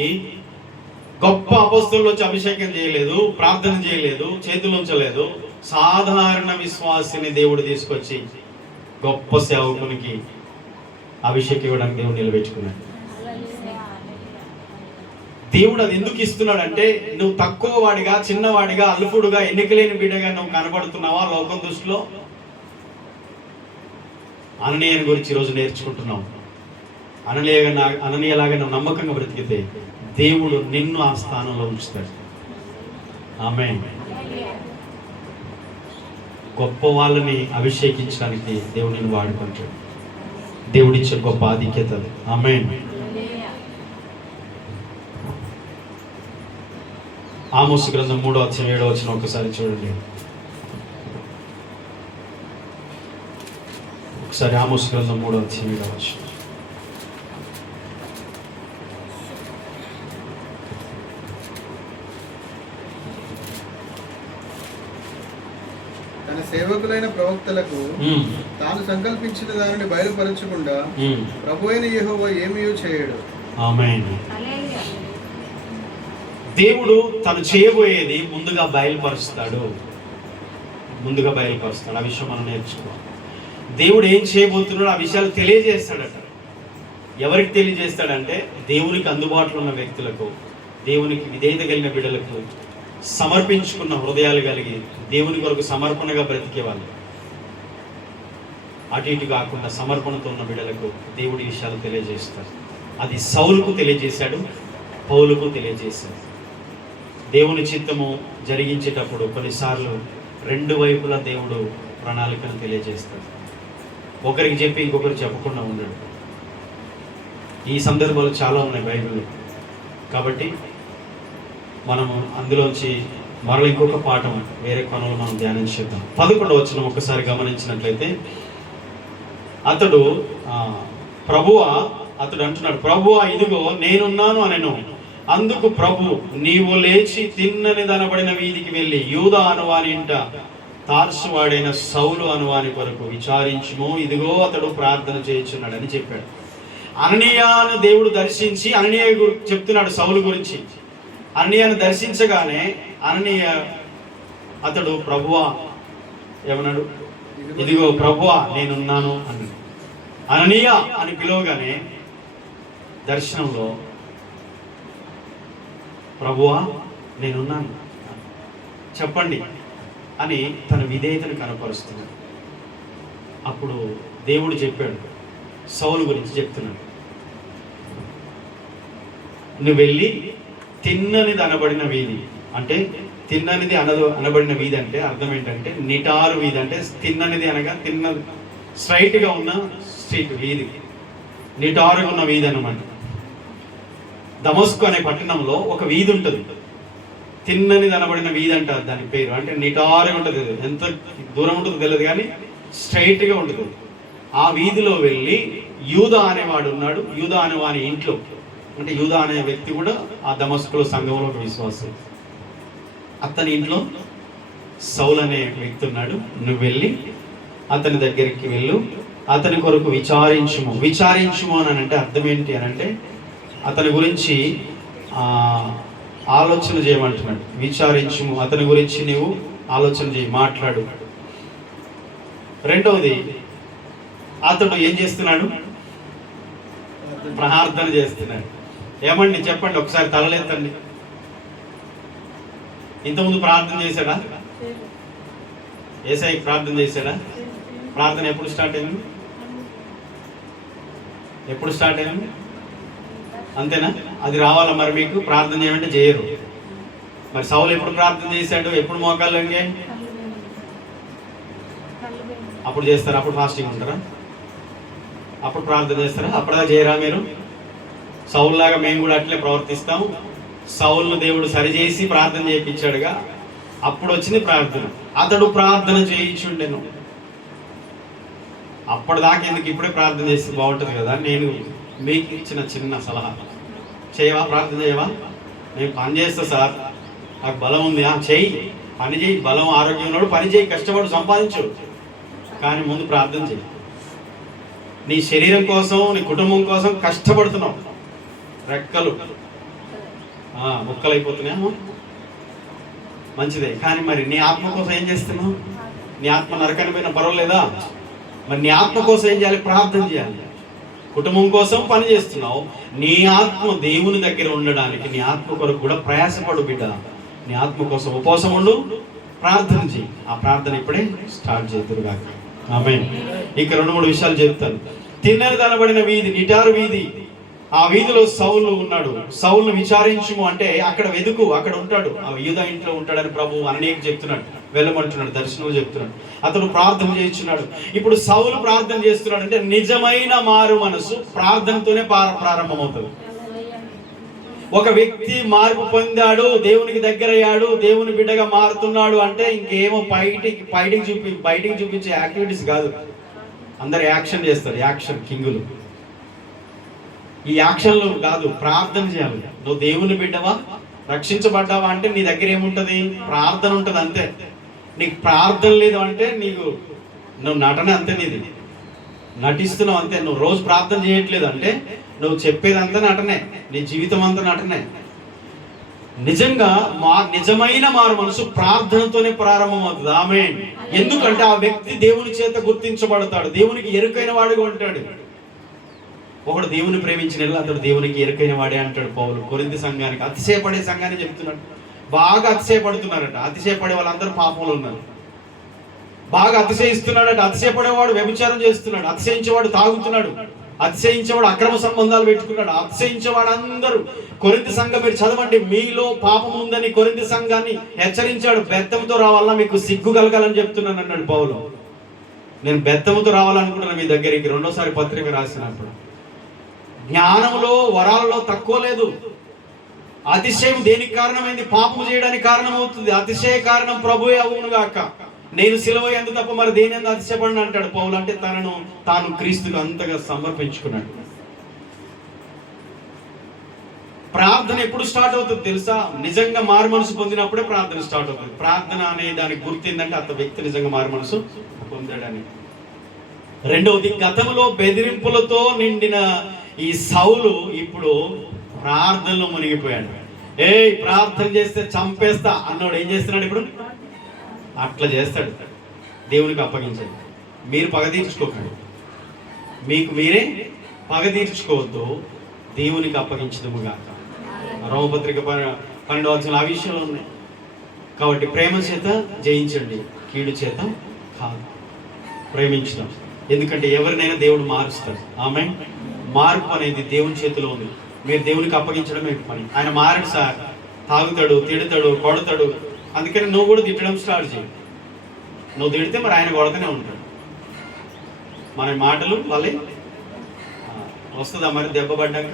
గొప్ప అపోస్తలులు వచ్చి అభిషేకం చేయలేదు, ప్రార్థన చేయలేదు, చేతులు ఉంచలేదు. సాధారణ విశ్వాసిని దేవుడు తీసుకొచ్చి గొప్ప సేవకునికి అభిషేకం ఇవ్వడానికి దేవుడు నిలబెట్టుకున్నాడు. దేవుడు అది ఎందుకు ఇస్తున్నాడు అంటే, నువ్వు తక్కువ వాడిగా, చిన్నవాడిగా, అల్పుడుగా, ఎన్నికలేని బిడ్డగా నువ్వు కనబడుతున్నావా లోకం దృష్టిలో? అననీయని గురించి ఈరోజు నేర్చుకుంటున్నావు. అననీయలాగా నువ్వు నమ్మకంగా బ్రతికితే దేవుడు నిన్ను ఆ స్థానంలో ఉంచుతాడు. ఆమేన్. గొప్ప వాళ్ళని అభిషేకించడానికి దేవుడు నిన్ను వాడుకుంటాడు. దేవుడిచ్చే గొప్ప ఆధిక్యత. ఆమేన్. ఆమోసు గ్రంథం 3:7 ఒకసారి చూడండి. ఒకసారి ఆమోసు గ్రంథం 3:7. తన సేవకులైన ప్రవక్తలకు తాను సంకల్పించిన దానిని బయలుపరచకుండా ప్రభువైన యెహోవా ఏమీ చేయడు. ఆమేన్. దేవుడు తను చేయబోయేది ముందుగా బయలుపరుస్తాడు. ఆ విషయం మనం నేర్చుకోవాలి. దేవుడు ఏం చేయబోతున్నాడో ఆ విషయాలు తెలియజేస్తాడట. ఎవరికి తెలియజేస్తాడంటే, దేవునికి అందుబాటులో ఉన్న వ్యక్తులకు, దేవునికి విధేయత కలిగిన బిడ్డలకు, సమర్పించుకున్న హృదయాలు కలిగి దేవుని కొరకు సమర్పణగా బ్రతికే వాళ్ళు, అటు ఇటు కాకుండా సమర్పణతో ఉన్న బిడ్డలకు దేవుడి విషయాలు తెలియజేస్తాడు. అది సౌలుకు తెలియజేశాడు, పౌలుకు తెలియజేశాడు. దేవుని చిత్తము జరిగించేటప్పుడు కొన్నిసార్లు రెండు వైపులా దేవుడు ప్రణాళికను తెలియజేస్తాడు. ఒకరికి చెప్పి ఇంకొకరు చెప్పకుండా ఉండడు. ఈ సందర్భాలు చాలా ఉన్నాయి బైబిల్లో. కాబట్టి మనము అందులోంచి మరో ఇంకొక పాఠం వేరే కొనలు మనం ధ్యానించేద్దాం. 11వ వచనం ఒకసారి గమనించినట్లయితే అతడు అంటున్నాడు, ప్రభువా ఇదిగో నేనున్నాను అనెను. అందుకు ప్రభు, నీవు లేచి తిన్నని దనబడిన వీధికి వెళ్ళి యూదా అనువాని ఇంట తార్సు వాడైన సౌలు అనువాని కొరకు విచారించుము, ఇదిగో అతడు ప్రార్థన చేయుచున్నాడని చెప్పాడు. అననీయాను దేవుడు దర్శించి అననీయ చెప్తున్నాడు సౌలు గురించి. అననీయాను దర్శించగానే అననీయ అతడు ప్రభువా ఏమన్నాడు, ఇదిగో ప్రభువా నేనున్నాను అన్నాడు. అననీయ అని పిలవగానే దర్శనంలో ప్రభువా నేనున్నాను చెప్పండి అని తన విధేయతను కనపరుస్తున్నాడు. అప్పుడు దేవుడు చెప్పాడు, సౌలు గురించి చెప్తున్నాడు, నువ్వు వెళ్ళి తిన్ననిది అనబడిన వీధి, అంటే తిన్ననిది అనబడిన వీధి అంటే అర్థం ఏంటంటే నిటారు వీధి, అంటే తిన్ననిది అనగా స్ట్రైట్గా ఉన్న స్ట్రీట్ వీధి, నిటారుగా ఉన్న వీధి అన్నమాట. దమస్కు అనే పట్టణంలో ఒక వీధి ఉంటుంది, తిన్ననిది అనబడిన వీధి అంటారు దాని పేరు. అంటే నిటారుగా ఉంటుంది, ఎంత దూరం ఉంటుందో తెలియదు కానీ స్ట్రైట్గా ఉంటుంది. ఆ వీధిలో వెళ్ళి యూదా అనేవాడు ఉన్నాడు, యూదా అనేవాని ఇంట్లో, అంటే యూదా అనే వ్యక్తి కూడా ఆ దమస్కులో సంఘంలో ఒక విశ్వాసం. అతని ఇంట్లో సౌలు అనే వ్యక్తి ఉన్నాడు. నువ్వు వెళ్ళి అతని దగ్గరికి వెళ్ళు, అతని కొరకు విచారించుము అని అంటే అర్థం ఏంటి అని అంటే అతని గురించి ఆలోచన చేయమంటున్నాడు. విచారించుము, అతని గురించి నీవు ఆలోచన చేయి, మాట్లాడు. రెండవది, అతడు ఏం చేస్తున్నాడు, ప్రార్థన చేస్తున్నాడు. ఏమండి చెప్పండి, ఒకసారి తలలేతండి. ఇంతకుముందు ప్రార్థన చేశాడా? యేసయ్యకి ప్రార్థన చేశాడా? ప్రార్థన ఎప్పుడు స్టార్ట్ అయింది? అంతేనా? అది రావాలా మరి మీకు? ప్రార్థన చేయమంటే చేయరు. మరి సౌలు ఎప్పుడు ప్రార్థన చేశాడు? ఎప్పుడు మోకాళ్ళు వంగే? అప్పుడు చేస్తారా? అప్పుడు ఫాస్టింగ్ ఉంటారా? అప్పుడు ప్రార్థన చేస్తారా? అప్పుడుదా చేయరా మీరు? సౌలులాగా మేము కూడా అట్లే ప్రవర్తిస్తాం. సౌలును దేవుడు సరిచేసి ప్రార్థన చేయించాడుగా, అప్పుడు వచ్చింది ప్రార్థన. అతడు ప్రార్థన చేయించుండెను. అప్పటిదాకా ఎందుకు, ఇప్పుడే ప్రార్థన చేస్తే బాగుంటుంది కదా. నేను మీకు ఇచ్చిన చిన్న సలహా, చేయవా? ప్రార్థన చేయవా? నేను పని చేస్తా సార్, నాకు బలం ఉంది. చెయ్యి, పని చేయి. బలం ఆరోగ్యం ఉన్నాడు, పని చేయి, కష్టపడు, సంపాదించు. కానీ ముందు ప్రార్థన చేయి. నీ శరీరం కోసం, నీ కుటుంబం కోసం కష్టపడుతున్నావు, రెక్కలు ముక్కలైపోతున్నాయా? మంచిదే. కానీ మరి నీ ఆత్మ కోసం ఏం చేస్తున్నావు? నీ ఆత్మ నరకని పోయిన పర్వాలేదా? మరి నీ ఆత్మ కోసం ఏం చేయాలి? ప్రార్థన చేయాలి. కుటుంబం కోసం పని చేస్తున్నావు, నీ ఆత్మ దేవుని దగ్గర ఉండడానికి నీ ఆత్మ కొరకు కూడా ప్రయాసపడు బిడ్డ. నీ ఆత్మ కోసం ఉపవాసం ఉండు, ప్రార్థన చేయి. ఆ ప్రార్థన ఇప్పుడే స్టార్ట్ చేద్దురుగా. ఆమేన్. ఇక 2-3 విషయాలు చెప్తాను. తిన్నని దనబడిన వీధి, నిటారు వీధి, ఆ వీధిలో సౌలు ఉన్నాడు. సౌలును విచారించుము అంటే అక్కడ వెతుకు, అక్కడ ఉంటాడు, ఆ యూదా ఇంట్లో ఉంటాడని ప్రభు అననీయకు చెప్తున్నాడు, వెళ్ళమంటున్నాడు, దర్శనం చెప్తున్నాడు. అతడు ప్రార్థన చేస్తున్నాడు. ఇప్పుడు సౌలు ప్రార్థన చేస్తున్నాడు అంటే నిజమైన మారు మనసు ప్రార్థనతోనే ప్రారంభమవుతుంది. ఒక వ్యక్తి మార్పు పొందాడు, దేవునికి దగ్గరయ్యాడు, దేవుని బిడ్డగా మారుతున్నాడు అంటే ఇంకేమో బయటికి చూపించే యాక్టివిటీస్ కాదు. అందరు యాక్షన్ చేస్తారు, యాక్షన్ కింగులు. ఈ యాక్షన్లు కాదు, ప్రార్థన చేయాలి. నువ్వు దేవుని బిడ్డవా, రక్షించబడ్డావా అంటే నీ దగ్గర ఏముంటుంది? ప్రార్థన ఉంటుంది, అంతే. నీకు ప్రార్థన లేదు అంటే నువ్వు నటన అంతే, నీది నటిస్తున్నావు అంతే. నువ్వు రోజు ప్రార్థన చేయట్లేదు అంటే నువ్వు చెప్పేదంతా నటనే, నీ జీవితం అంతా నటనే. నిజమైన మారు మనసు ప్రార్థనతోనే ప్రారంభమవుతుంది. ఆమేన్. ఎందుకంటే ఆ వ్యక్తి దేవుని చేత గుర్తించబడతాడు, దేవునికి ఎరుకైన వాడిగా ఉంటాడు. ఒకడు దేవుని ప్రేమించిన అతడు దేవునికి ఎరుకైన వాడే అంటాడు పౌలు కొరింథీ సంఘానికి. అతిశయపడే సంఘాన్ని చెప్తున్నాడు. బాగా అతిశయపడుతున్నారట. అతిశయపడే వాళ్ళందరూ పాపంలో ఉన్నారు. బాగా అతిశయిస్తున్నాడట. అతిశయపడేవాడు వ్యభిచారం చేస్తున్నాడు, అతిశయించేవాడు తాగుతున్నాడు, అతిశయించేవాడు అక్రమ సంబంధాలు పెట్టుకున్నాడు. అతిశయించేవాడు అందరూ. కొరింథీ సంఘం మీరు చదవండి, మీలో పాపం ఉందని కొరింథీ సంఘాన్ని హెచ్చరించాడు. బెత్తంతో రావాలా, మీకు సిగ్గు కలగాలని చెప్తున్నాను అన్నాడు పౌలు. నేను బెత్తముతో రావాలనుకుంటున్నాను మీ దగ్గరికి, రెండోసారి పత్రిక రాసినప్పుడు. జ్ఞానంలో వరాలలో తక్కువ లేదు. అతిశయం దేనికి కారణమైంది? పాపము చేయడానికి కారణమవుతుంది. అతిశయ కారణం ప్రభువే అవును గాక. నేను సిలువ యందు తప్ప మరి దేని యందు అతిశయపడను అంటాడు పౌలు. అంటే తనను తాను క్రీస్తుకు అంతగా సమర్పించుకున్నాడు. ప్రార్థన ఎప్పుడు స్టార్ట్ అవుతుంది తెలుసా? నిజంగా మారు మనసు పొందినప్పుడే ప్రార్థన స్టార్ట్ అవుతుంది. ప్రార్థన అనే దానికి గుర్తు ఏంటంటే అతని వ్యక్తి నిజంగా మారు మనసు పొందాడని. రెండవది, గతంలో బెదిరింపులతో నిండిన ఈ సౌలు ఇప్పుడు ప్రార్థనలో మునిగిపోయాడు. ప్రార్థన చేస్తే చంపేస్తా అన్నోడు ఏం చేస్తున్నాడు ఇప్పుడు? అట్లా చేస్తాడు. దేవునికి అప్పగించండి. మీరు పగ తీర్చుకోకండి, మీకు మీరే పగ తీర్చుకోవద్దు, దేవునికి అప్పగించదుము గాక. రోమపత్రిక 12 ఆ విషయంలో ఉన్నాయి. కాబట్టి ప్రేమ చేత జయించండి, కీడు చేత కాదు. ప్రేమించడం, ఎందుకంటే ఎవరినైనా దేవుడు మారుస్తాడు. ఆమె మార్పు అనేది దేవుని చేతిలో ఉంది. మీరు దేవునికి అప్పగించడమే పని. ఆయన మారడు సార్, తాగుతాడు, తిడతాడు, కొడతాడు. అందుకని నువ్వు కూడా తిట్టడం స్టార్ట్ చేయి. నువ్వు తిడితే మరి ఆయన కొడతనే ఉంటాడు. మన మాటలు వాళ్ళే వస్తుందా మరి? దెబ్బ పడ్డాక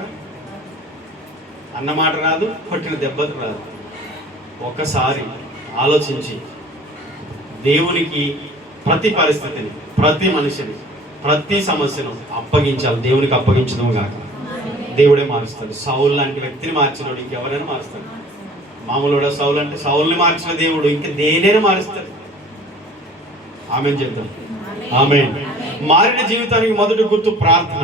అన్న మాట రాదు, కొట్టిన దెబ్బకు రాదు. ఒక్కసారి ఆలోచించి దేవునికి ప్రతి పరిస్థితిని, ప్రతి మనిషిని, ప్రతి సమస్యను అప్పగించాలి. దేవునికి అప్పగించడం కాక దేవుడే మారుస్తాడు. సౌలు లాంటి వ్యక్తిని మార్చినోడు ఇంకెవరైనా మారుస్తాడు. మామూలుగా సౌలు అంటే సౌల్ని మార్చిన దేవుడు ఇంకా దేనైనా మారుస్తాడు. ఆమెన్ చెప్తాం. ఆమెన్. మారిన జీవితానికి మొదటి గుర్తు ప్రార్థన.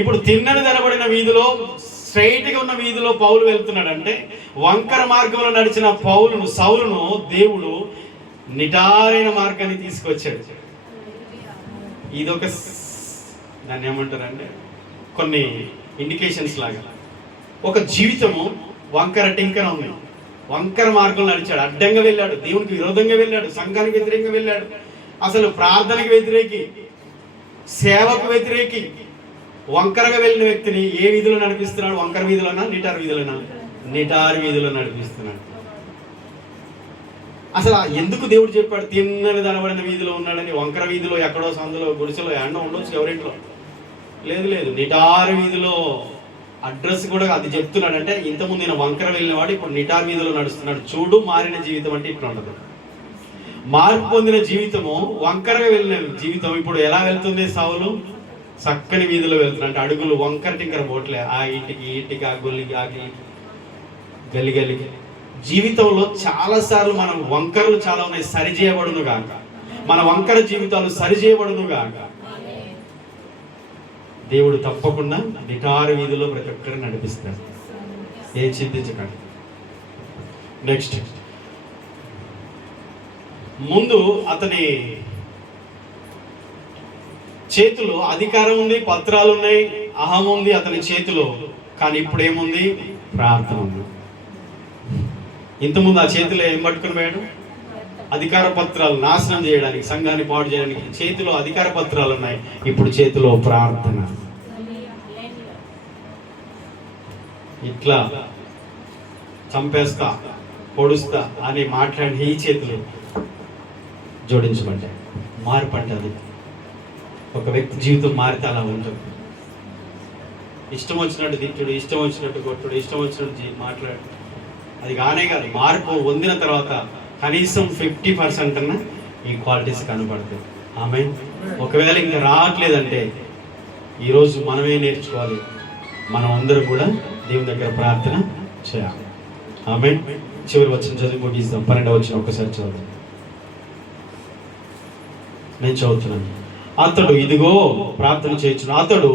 ఇప్పుడు తిన్నని తెరబడిన వీధిలో, స్ట్రైట్ గా ఉన్న వీధిలో పౌలు వెళ్తున్నాడంటే, వంకర మార్గంలో నడిచిన సౌలును దేవుడు నిటారైన మార్గాన్ని తీసుకొచ్చాడు. ఇదొక దాన్ని ఏమంటారంటే కొన్ని ఇండికేషన్స్ లాగా. ఒక జీవితము వంకర టింకర ఉంది. వంకర మార్గంలో నడిచాడు, అడ్డంగా వెళ్ళాడు, దేవునికి విరోధంగా వెళ్ళాడు, సంఘానికి వ్యతిరేకంగా వెళ్ళాడు, అసలు ప్రార్థనకి వ్యతిరేకి, సేవకు వ్యతిరేకి, వంకరగా వెళ్ళిన వ్యక్తిని ఏ వీధిలో నడిపిస్తున్నాడు? వంకర వీధిలోనా, నిటారు వీధిలోనా? నిటారు వీధిలో నడిపిస్తున్నాడు. అసలు ఎందుకు దేవుడు చెప్పాడు తిన్నని దనబడిన వీధిలో ఉన్నాడని? వంకర వీధిలో ఎక్కడో సందులో గుడిసెలో ఎండ ఉండొచ్చు ఎవరింట్లో. లేదు, నిటారు వీధిలో అడ్రస్ కూడా అది చెప్తున్నాడు. అంటే ఇంతకుముందు నేను వంకర వెళ్ళినవాడు ఇప్పుడు నిటారు వీధిలో నడుస్తున్నాడు. చూడు, మారిన జీవితం అంటే ఇట్లా ఉండదు. మార్పు పొందిన జీవితము, వంకరగా వెళ్ళిన జీవితం ఇప్పుడు ఎలా వెళ్తుంది? సౌలు చక్కని వీధిలో వెళ్తున్నాడు. అంటే అడుగులు వంకర టింకర పోట్లే, ఆ ఇంటికి, ఆ గొల్లికి, ఆ గల్లికి. జీవితంలో చాలా సార్లు మనం వంకరలు చాలా ఉన్నాయి, సరిచేయబడును గాక. మన వంకర జీవితాలు సరిచేయబడును గాక. దేవుడు తప్పకుండా నిటారు వీధిలో ప్రతి ఒక్కరిని నడిపిస్తాడు. ఏం చింతించకండి. నెక్స్ట్, ముందు అతని చేతిలో అధికారం ఉంది, పత్రాలు ఉన్నాయి, అహం ఉంది అతని చేతిలో. కానీ ఇప్పుడు ఏముంది? ప్రార్థన ఉంది. ఇంతకుముందు ఆ చేతిలో ఏం పట్టుకుని పోయాడు? అధికార పత్రాలు నాశనం చేయడానికి, సంఘాన్ని పాడు చేయడానికి చేతిలో అధికార పత్రాలు ఉన్నాయి. ఇప్పుడు చేతిలో ప్రార్థన. ఇట్లా చంపేస్తా, పొడుస్తా అని మాట్లాడి ఈ చేతులు జోడించబడ్డాయి. మార్పు అంటే అది. ఒక వ్యక్తి జీవితం మారితే అలా ఉంటుంది. ఇష్టం వచ్చినట్టు తిట్టుడు, ఇష్టం వచ్చినట్టు కొట్టుడు, ఇష్టం వచ్చినట్టు మాట్లాడు, అది కానే కాదు. మార్పు పొందిన తర్వాత కనీసం 50% అన్న ఈ క్వాలిటీస్ కనబడుతుంది. ఆమె ఒకవేళ ఇంకా రావట్లేదంటే ఈరోజు మనమే నేర్చుకోవాలి. మనం అందరూ కూడా దేవుని దగ్గర ప్రార్థన చేయాలి. ఆమె చివరి వచ్చిన చదువు ముగిస్తాం. 12వ వచనం ఒక్కసారి చదువు. నేను చదువుతున్నాను. అతడు ఇదిగో ప్రార్థన చేయొచ్చు. అతడు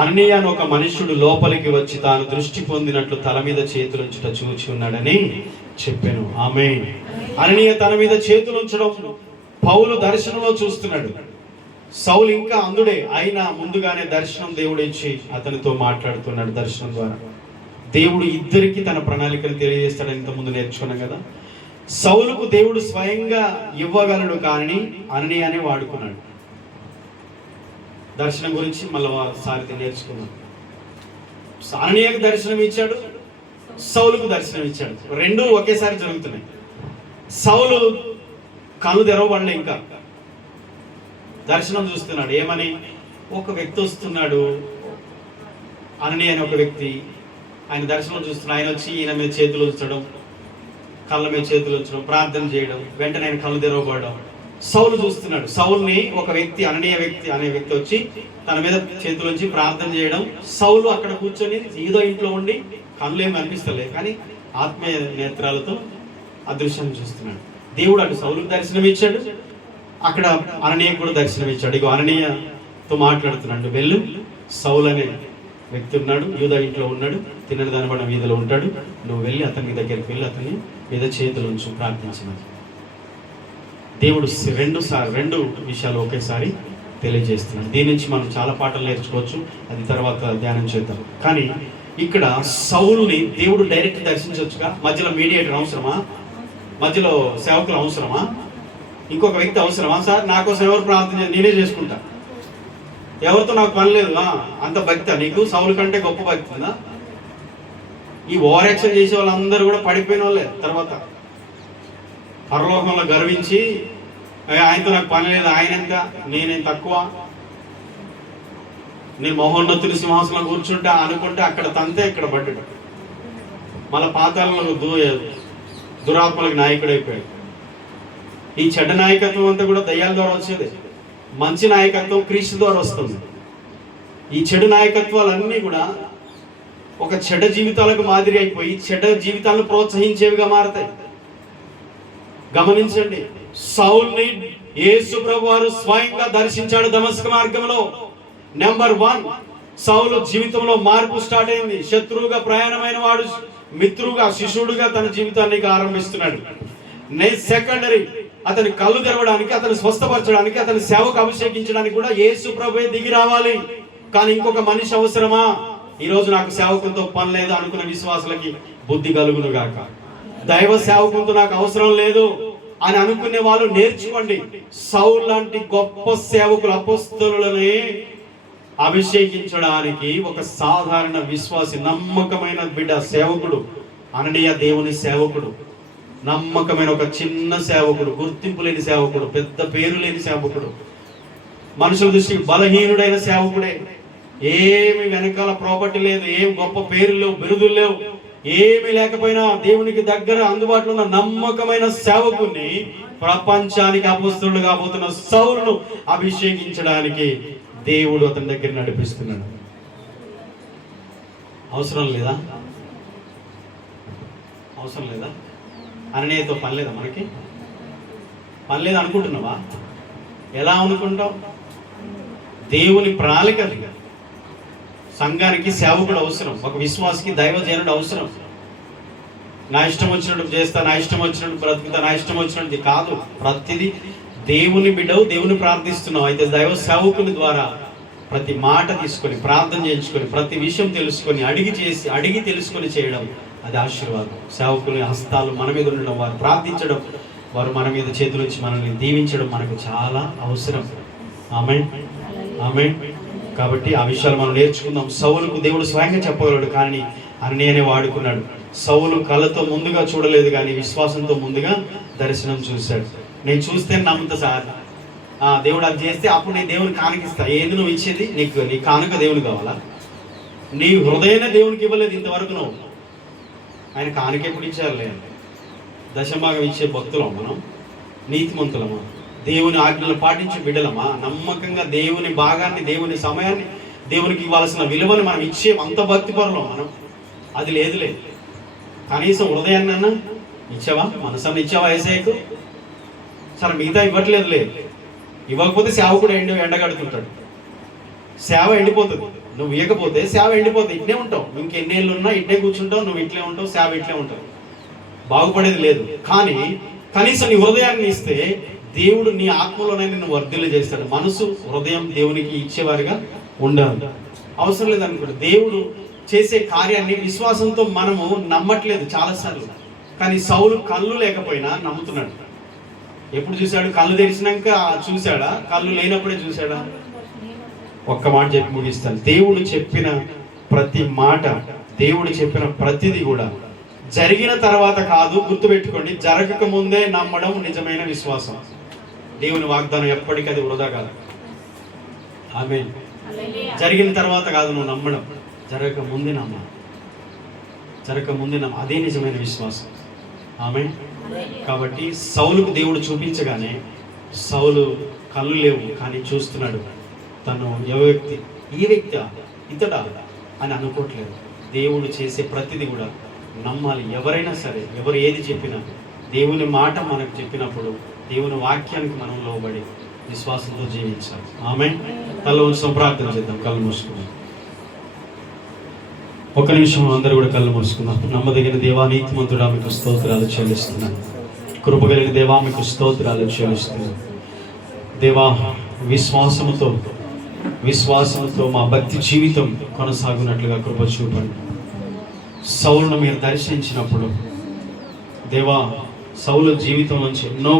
అననీయ అని ఒక మనుష్యుడు లోపలికి వచ్చి తాను దృష్టి పొందినట్లు తల మీద చేతులుంచుట చూచి ఉన్నాడని చెప్పాను. ఆమె అననీయ తన మీద చేతులుంచడం పౌలు దర్శనంలో చూస్తున్నాడు. సౌలు ఇంకా అందుడే అయినా ముందుగానే దర్శనం దేవుడు ఇచ్చి అతనితో మాట్లాడుతున్నాడు. దర్శనం ద్వారా దేవుడు ఇద్దరికి తన ప్రణాళికను తెలియజేస్తాడని ఇంతకుముందు నేర్చుకున్నాం కదా. సౌలుకు దేవుడు స్వయంగా ఇవ్వగలడు కానీ అననీయనే వాడుకున్నాడు. దర్శనం గురించి మళ్ళీ ఒకసారి నేర్చుకున్నాం. అననీయకు దర్శనం ఇచ్చాడు, సౌలుకు దర్శనం ఇచ్చాడు. రెండు ఒకేసారి జరుగుతున్నాయి. సౌలు కళ్ళు తెరవబడలే, ఇంకా దర్శనం చూస్తున్నాడు. ఏమని? ఒక వ్యక్తి వస్తున్నాడు, అననీయ అనే ఒక వ్యక్తి. ఆయన దర్శనం చూస్తున్నాడు. ఆయన వచ్చి ఈయన మీద చేతులు ఉంచడం, కళ్ళ మీద చేతులు ఉంచడం, ప్రార్థన చేయడం. వెంటనే ఆయన కళ్ళు తెరవబడడం. సౌలు చూస్తున్నాడు. సౌల్ని ఒక వ్యక్తి, అననీయ వ్యక్తి అనే వ్యక్తి వచ్చి తన మీద చేతులు ఉంచి ప్రార్థన చేయడం. సౌలు అక్కడ కూర్చొని ఏదో ఇంట్లో ఉండి కళ్ళు ఏమి అనిపిస్తలే, కానీ ఆత్మీయ నేత్రాలతో అదృశ్యాన్ని చూస్తున్నాడు. దేవుడు అటు సౌలుకు దర్శనం ఇచ్చాడు, అక్కడ అననీయకు కూడా దర్శనం ఇచ్చాడు. ఇగో అననీయతో మాట్లాడుతున్నాడు. వెళ్ళు, సౌలు అనే వ్యక్తి ఉన్నాడు, యూదా ఇంట్లో ఉన్నాడు, తిన్నది దానిపడిన వీధిలో ఉంటాడు. నువ్వు వెళ్ళి అతని దగ్గరికి వెళ్ళి అతని మీద చేతులు ఉంచు, ప్రార్థించినది. దేవుడు రెండు విషయాలు ఒకేసారి తెలియజేస్తున్నాడు. దీని నుంచి మనం చాలా పాఠాలు నేర్చుకోవచ్చు, అది తర్వాత ధ్యానం చేద్దాం. కానీ ఇక్కడ సౌలుని దేవుడు డైరెక్ట్ దర్శించవచ్చుగా. మధ్యలో మీడియేటర్ అవసరమా? మధ్యలో సేవకులు అవసరమా? ఇంకొక వ్యక్తి అవసరమా? సార్ నా కోసం ఎవరు ప్రార్థన చేయాలి, నేనే చేసుకుంటా, ఎవరితో నాకు పని లేదు, అంత భక్తి నీకు? సౌలు కంటే గొప్ప భక్తి ఉందా? ఈ ఓవర్ యాక్షన్ చేసే వాళ్ళందరూ కూడా పడిపోయిన వాళ్ళే. తర్వాత పరలోకంలో గర్వించి ఆయనతో నాకు పని లేదు, ఆయన ఎంత, నేనేం తక్కువ, నేను మహోన్నతుని సింహాసనంలో కూర్చుంటా అనుకుంటే అక్కడ తంతే ఇక్కడ పడ్డాడు. మళ్ళీ పాతాళంలో దురాత్మలకు నాయకుడు అయిపోయాడు. ఈ చెడ్డ నాయకత్వం అంతా కూడా దయ్యాల ద్వారా వచ్చేది. మంచి నాయకత్వం క్రీస్తు ద్వారా వస్తుంది. ఈ చెడు నాయకత్వాలన్నీ కూడా ఒక చెడ్డ జీవితాలకు మాదిరి అయిపోయి చెడ్డ జీవితాలను ప్రోత్సహించేవిగా మారతాయి. గమనించండి, సౌల్ని యేసు ప్రభు వారు స్వయంగా దర్శించాడు దమస్క మార్గంలో. నెంబర్ 1, సౌలు జీవితంలో మార్పు స్టార్ట్ అయింది. శత్రువుగా ప్రయాణమైన వాడు మిత్రుగా, శిష్యుడుగా తన జీవితాన్ని ఆరంభిస్తున్నాడు. సెకండరీ, అతని కళ్ళు తెరవడానికి, అతను స్వస్థపరచడానికి, అతని సేవకు అభిషేకించడానికి కూడా యేసు ప్రభువే దిగి రావాలి. కానీ ఇంకొక మనిషి అవసరమా? ఈ రోజు నాకు సేవకులతో పని లేదు అనుకున్న విశ్వాసులకి బుద్ధి కలుగును గాక. దైవ సేవకులతో నాకు అవసరం లేదు అని అనుకునే వాళ్ళు నేర్చుకోండి. సౌలు లాంటి గొప్ప సేవకులు, అపోస్తలులని అభిషేకించడానికి ఒక సాధారణ విశ్వాసి, నమ్మకమైన బిడ్డ సేవకుడు అననీయ దేవుని సేవకుడు, నమ్మకమైన ఒక చిన్న సేవకుడు, గుర్తింపు లేని సేవకుడు, పెద్ద పేరు లేని సేవకుడు, మనుషుల దృష్టికి బలహీనుడైన సేవకుడే. ఏమి వెనకాల ప్రాపర్టీ లేదు, ఏం గొప్ప పేర్లు లేవు, బిరుదులు లేవు, ఏమి లేకపోయినా దేవునికి దగ్గర అందుబాటులో ఉన్న నమ్మకమైన సేవకుని ప్రపంచానికి అపోస్తలుడు కాబోతున్న సౌలును అభిషేకించడానికి దేవుడు అతని దగ్గర నడిపిస్తున్నాడు. అవసరం లేదా? అవసరం లేదా? అననీయతో పని లేదా? మనకి పని లేదు అనుకుంటున్నావా? ఎలా అనుకుంటావు? దేవుని ప్రణాళిక. సంఘానికి సేవకుడు అవసరం, ఒక విశ్వాసకి దైవజనుడు అవసరం. నా ఇష్టం వచ్చినట్టు చేస్తా, నా ఇష్టం వచ్చినట్టు బ్రతుకుతా, నా ఇష్టం వచ్చినట్టు కాదు. ప్రతిదీ దేవుని బిడ్డవు, దేవుని ప్రార్థిస్తున్నావు. అయితే దైవ సేవకుని ద్వారా ప్రతి మాట తీసుకొని, ప్రార్థన చేయించుకొని, ప్రతి విషయం తెలుసుకొని, అడిగి తెలుసుకొని చేయడం, అది ఆశీర్వాదం. సేవకుని హస్తాలు మన మీద ఉండడం, వారు ప్రార్థించడం, వారు మన మీద చేతులు వచ్చి మనల్ని దీవించడం మనకు చాలా అవసరం. ఆమేన్, ఆమేన్. కాబట్టి ఆ విషయాలు మనం నేర్చుకుందాం. సౌలుకు దేవుడు స్వయంగా చెప్పగలడు, కానీ అననీయనే వాడుకున్నాడు. సౌలు కళ్ళతో ముందుగా చూడలేదు, కానీ విశ్వాసంతో ముందుగా దర్శనం చూశాడు. నేను చూస్తే నమ్ముతా సార్, దేవుడు అది చేస్తే అప్పుడు నేను దేవుని కానుకిస్తా. ఏది నువ్వు ఇచ్చేది? నీ కానుక దేవుని కావాలా? నీ హృదయాన్ని దేవునికి ఇవ్వలేదు ఇంతవరకు నువ్వు. ఆయన కానుక ఎప్పుడు ఇచ్చారులే. దశభాగం ఇచ్చే భక్తులం మనం, నీతిమంతులమా, దేవుని ఆజ్ఞలు పాటించే బిడ్డలమా, నమ్మకంగా దేవుని భాగాన్ని, దేవుని సమయాన్ని, దేవునికి ఇవ్వాల్సిన విలువను మనం ఇచ్చే అంత భక్తిపరులం మనం. అది లేదులే. కనీసం హృదయాన్ని ఇచ్చావా? మనసన్న ఇచ్చావా? ఏసైకు సరే, మిగతా ఇవ్వట్లేదులే. ఇవ్వకపోతే సేవకుడు ఎండగడుతుంటాడు, సేవ ఎండిపోతుంది. నువ్వు ఇవ్వకపోతే సేవ ఎండిపోతుంది. ఇట్నే ఉంటావు, ఇంకెన్నేళ్ళు ఉన్నా ఇట్నే కూర్చుంటావు, నువ్వు ఇట్లే ఉంటావు, సేవ ఇట్లే ఉంటావు, బాగుపడేది లేదు. కానీ కనీసం నీ హృదయాన్ని ఇస్తే దేవుడు నీ ఆత్మలోనే నిన్ను వర్ధిల్లు చేస్తాడు. మనసు, హృదయం దేవునికి ఇచ్చేవారిగా ఉండాలి. అవసరం లేదనుకోండి. దేవుడు చేసే కార్యాన్ని విశ్వాసంతో మనము నమ్మట్లేదు చాలాసార్లు. కానీ సౌలు కళ్ళు లేకపోయినా నమ్ముతున్నాడు. ఎప్పుడు చూశాడు? కళ్ళు తెరిచినాక చూశాడా? కళ్ళు లేనప్పుడే చూశాడా? ఒక్క మాట చెప్పి ముగిస్తాను. దేవుడు చెప్పిన ప్రతి మాట, దేవుడు చెప్పిన ప్రతిదీ కూడా జరిగిన తర్వాత కాదు, గుర్తుపెట్టుకోండి, జరగక ముందే నమ్మడం నిజమైన విశ్వాసం. దేవుని వాగ్దానం ఎప్పటికీ అది వృధా కాదు. ఆమేన్. జరిగిన తర్వాత కాదు నువ్వు నమ్మడం, జరగక ముందే నమ్మాలి. జరగక ముందే అదే నిజమైన విశ్వాసం. ఆమేన్. కాబట్టి సౌలుకు దేవుడు చూపించగానే సౌలు కళ్ళు లేవు కానీ చూస్తున్నాడు. తను ఈ వ్యక్తి ఇతడా అని అనుకోవట్లేదు. దేవుడు చేసే ప్రతిదీ కూడా నమ్మాలి. ఎవరైనా సరే, ఎవరు ఏది చెప్పినా, దేవుని మాట మనకు చెప్పినప్పుడు దేవుని వాక్యానికి మనం లోబడి విశ్వాసంతో జీవించాలి. ఆమేన్. కళ్ళు మూసుకొని ప్రార్థన చేద్దాం. కళ్ళు మూసుకుందాం. ఒక నిమిషం అందరూ కూడా కళ్ళు మూసుకుందాం. నమ్మదగిన దేవా, నీతిమంతుడా, మీకు స్తోత్రాలు చెల్లిస్తున్నాను. కృపగలిగిన దేవా, మీకు స్తోత్రాలు చెల్లిస్తున్నాను. దేవా, విశ్వాసముతో మా భక్తి జీవితం కొనసాగునట్లుగా కృప చూపండి. సౌలును మీరు దర్శించినప్పుడు దేవా, సౌలు జీవితం నుంచి ఎన్నో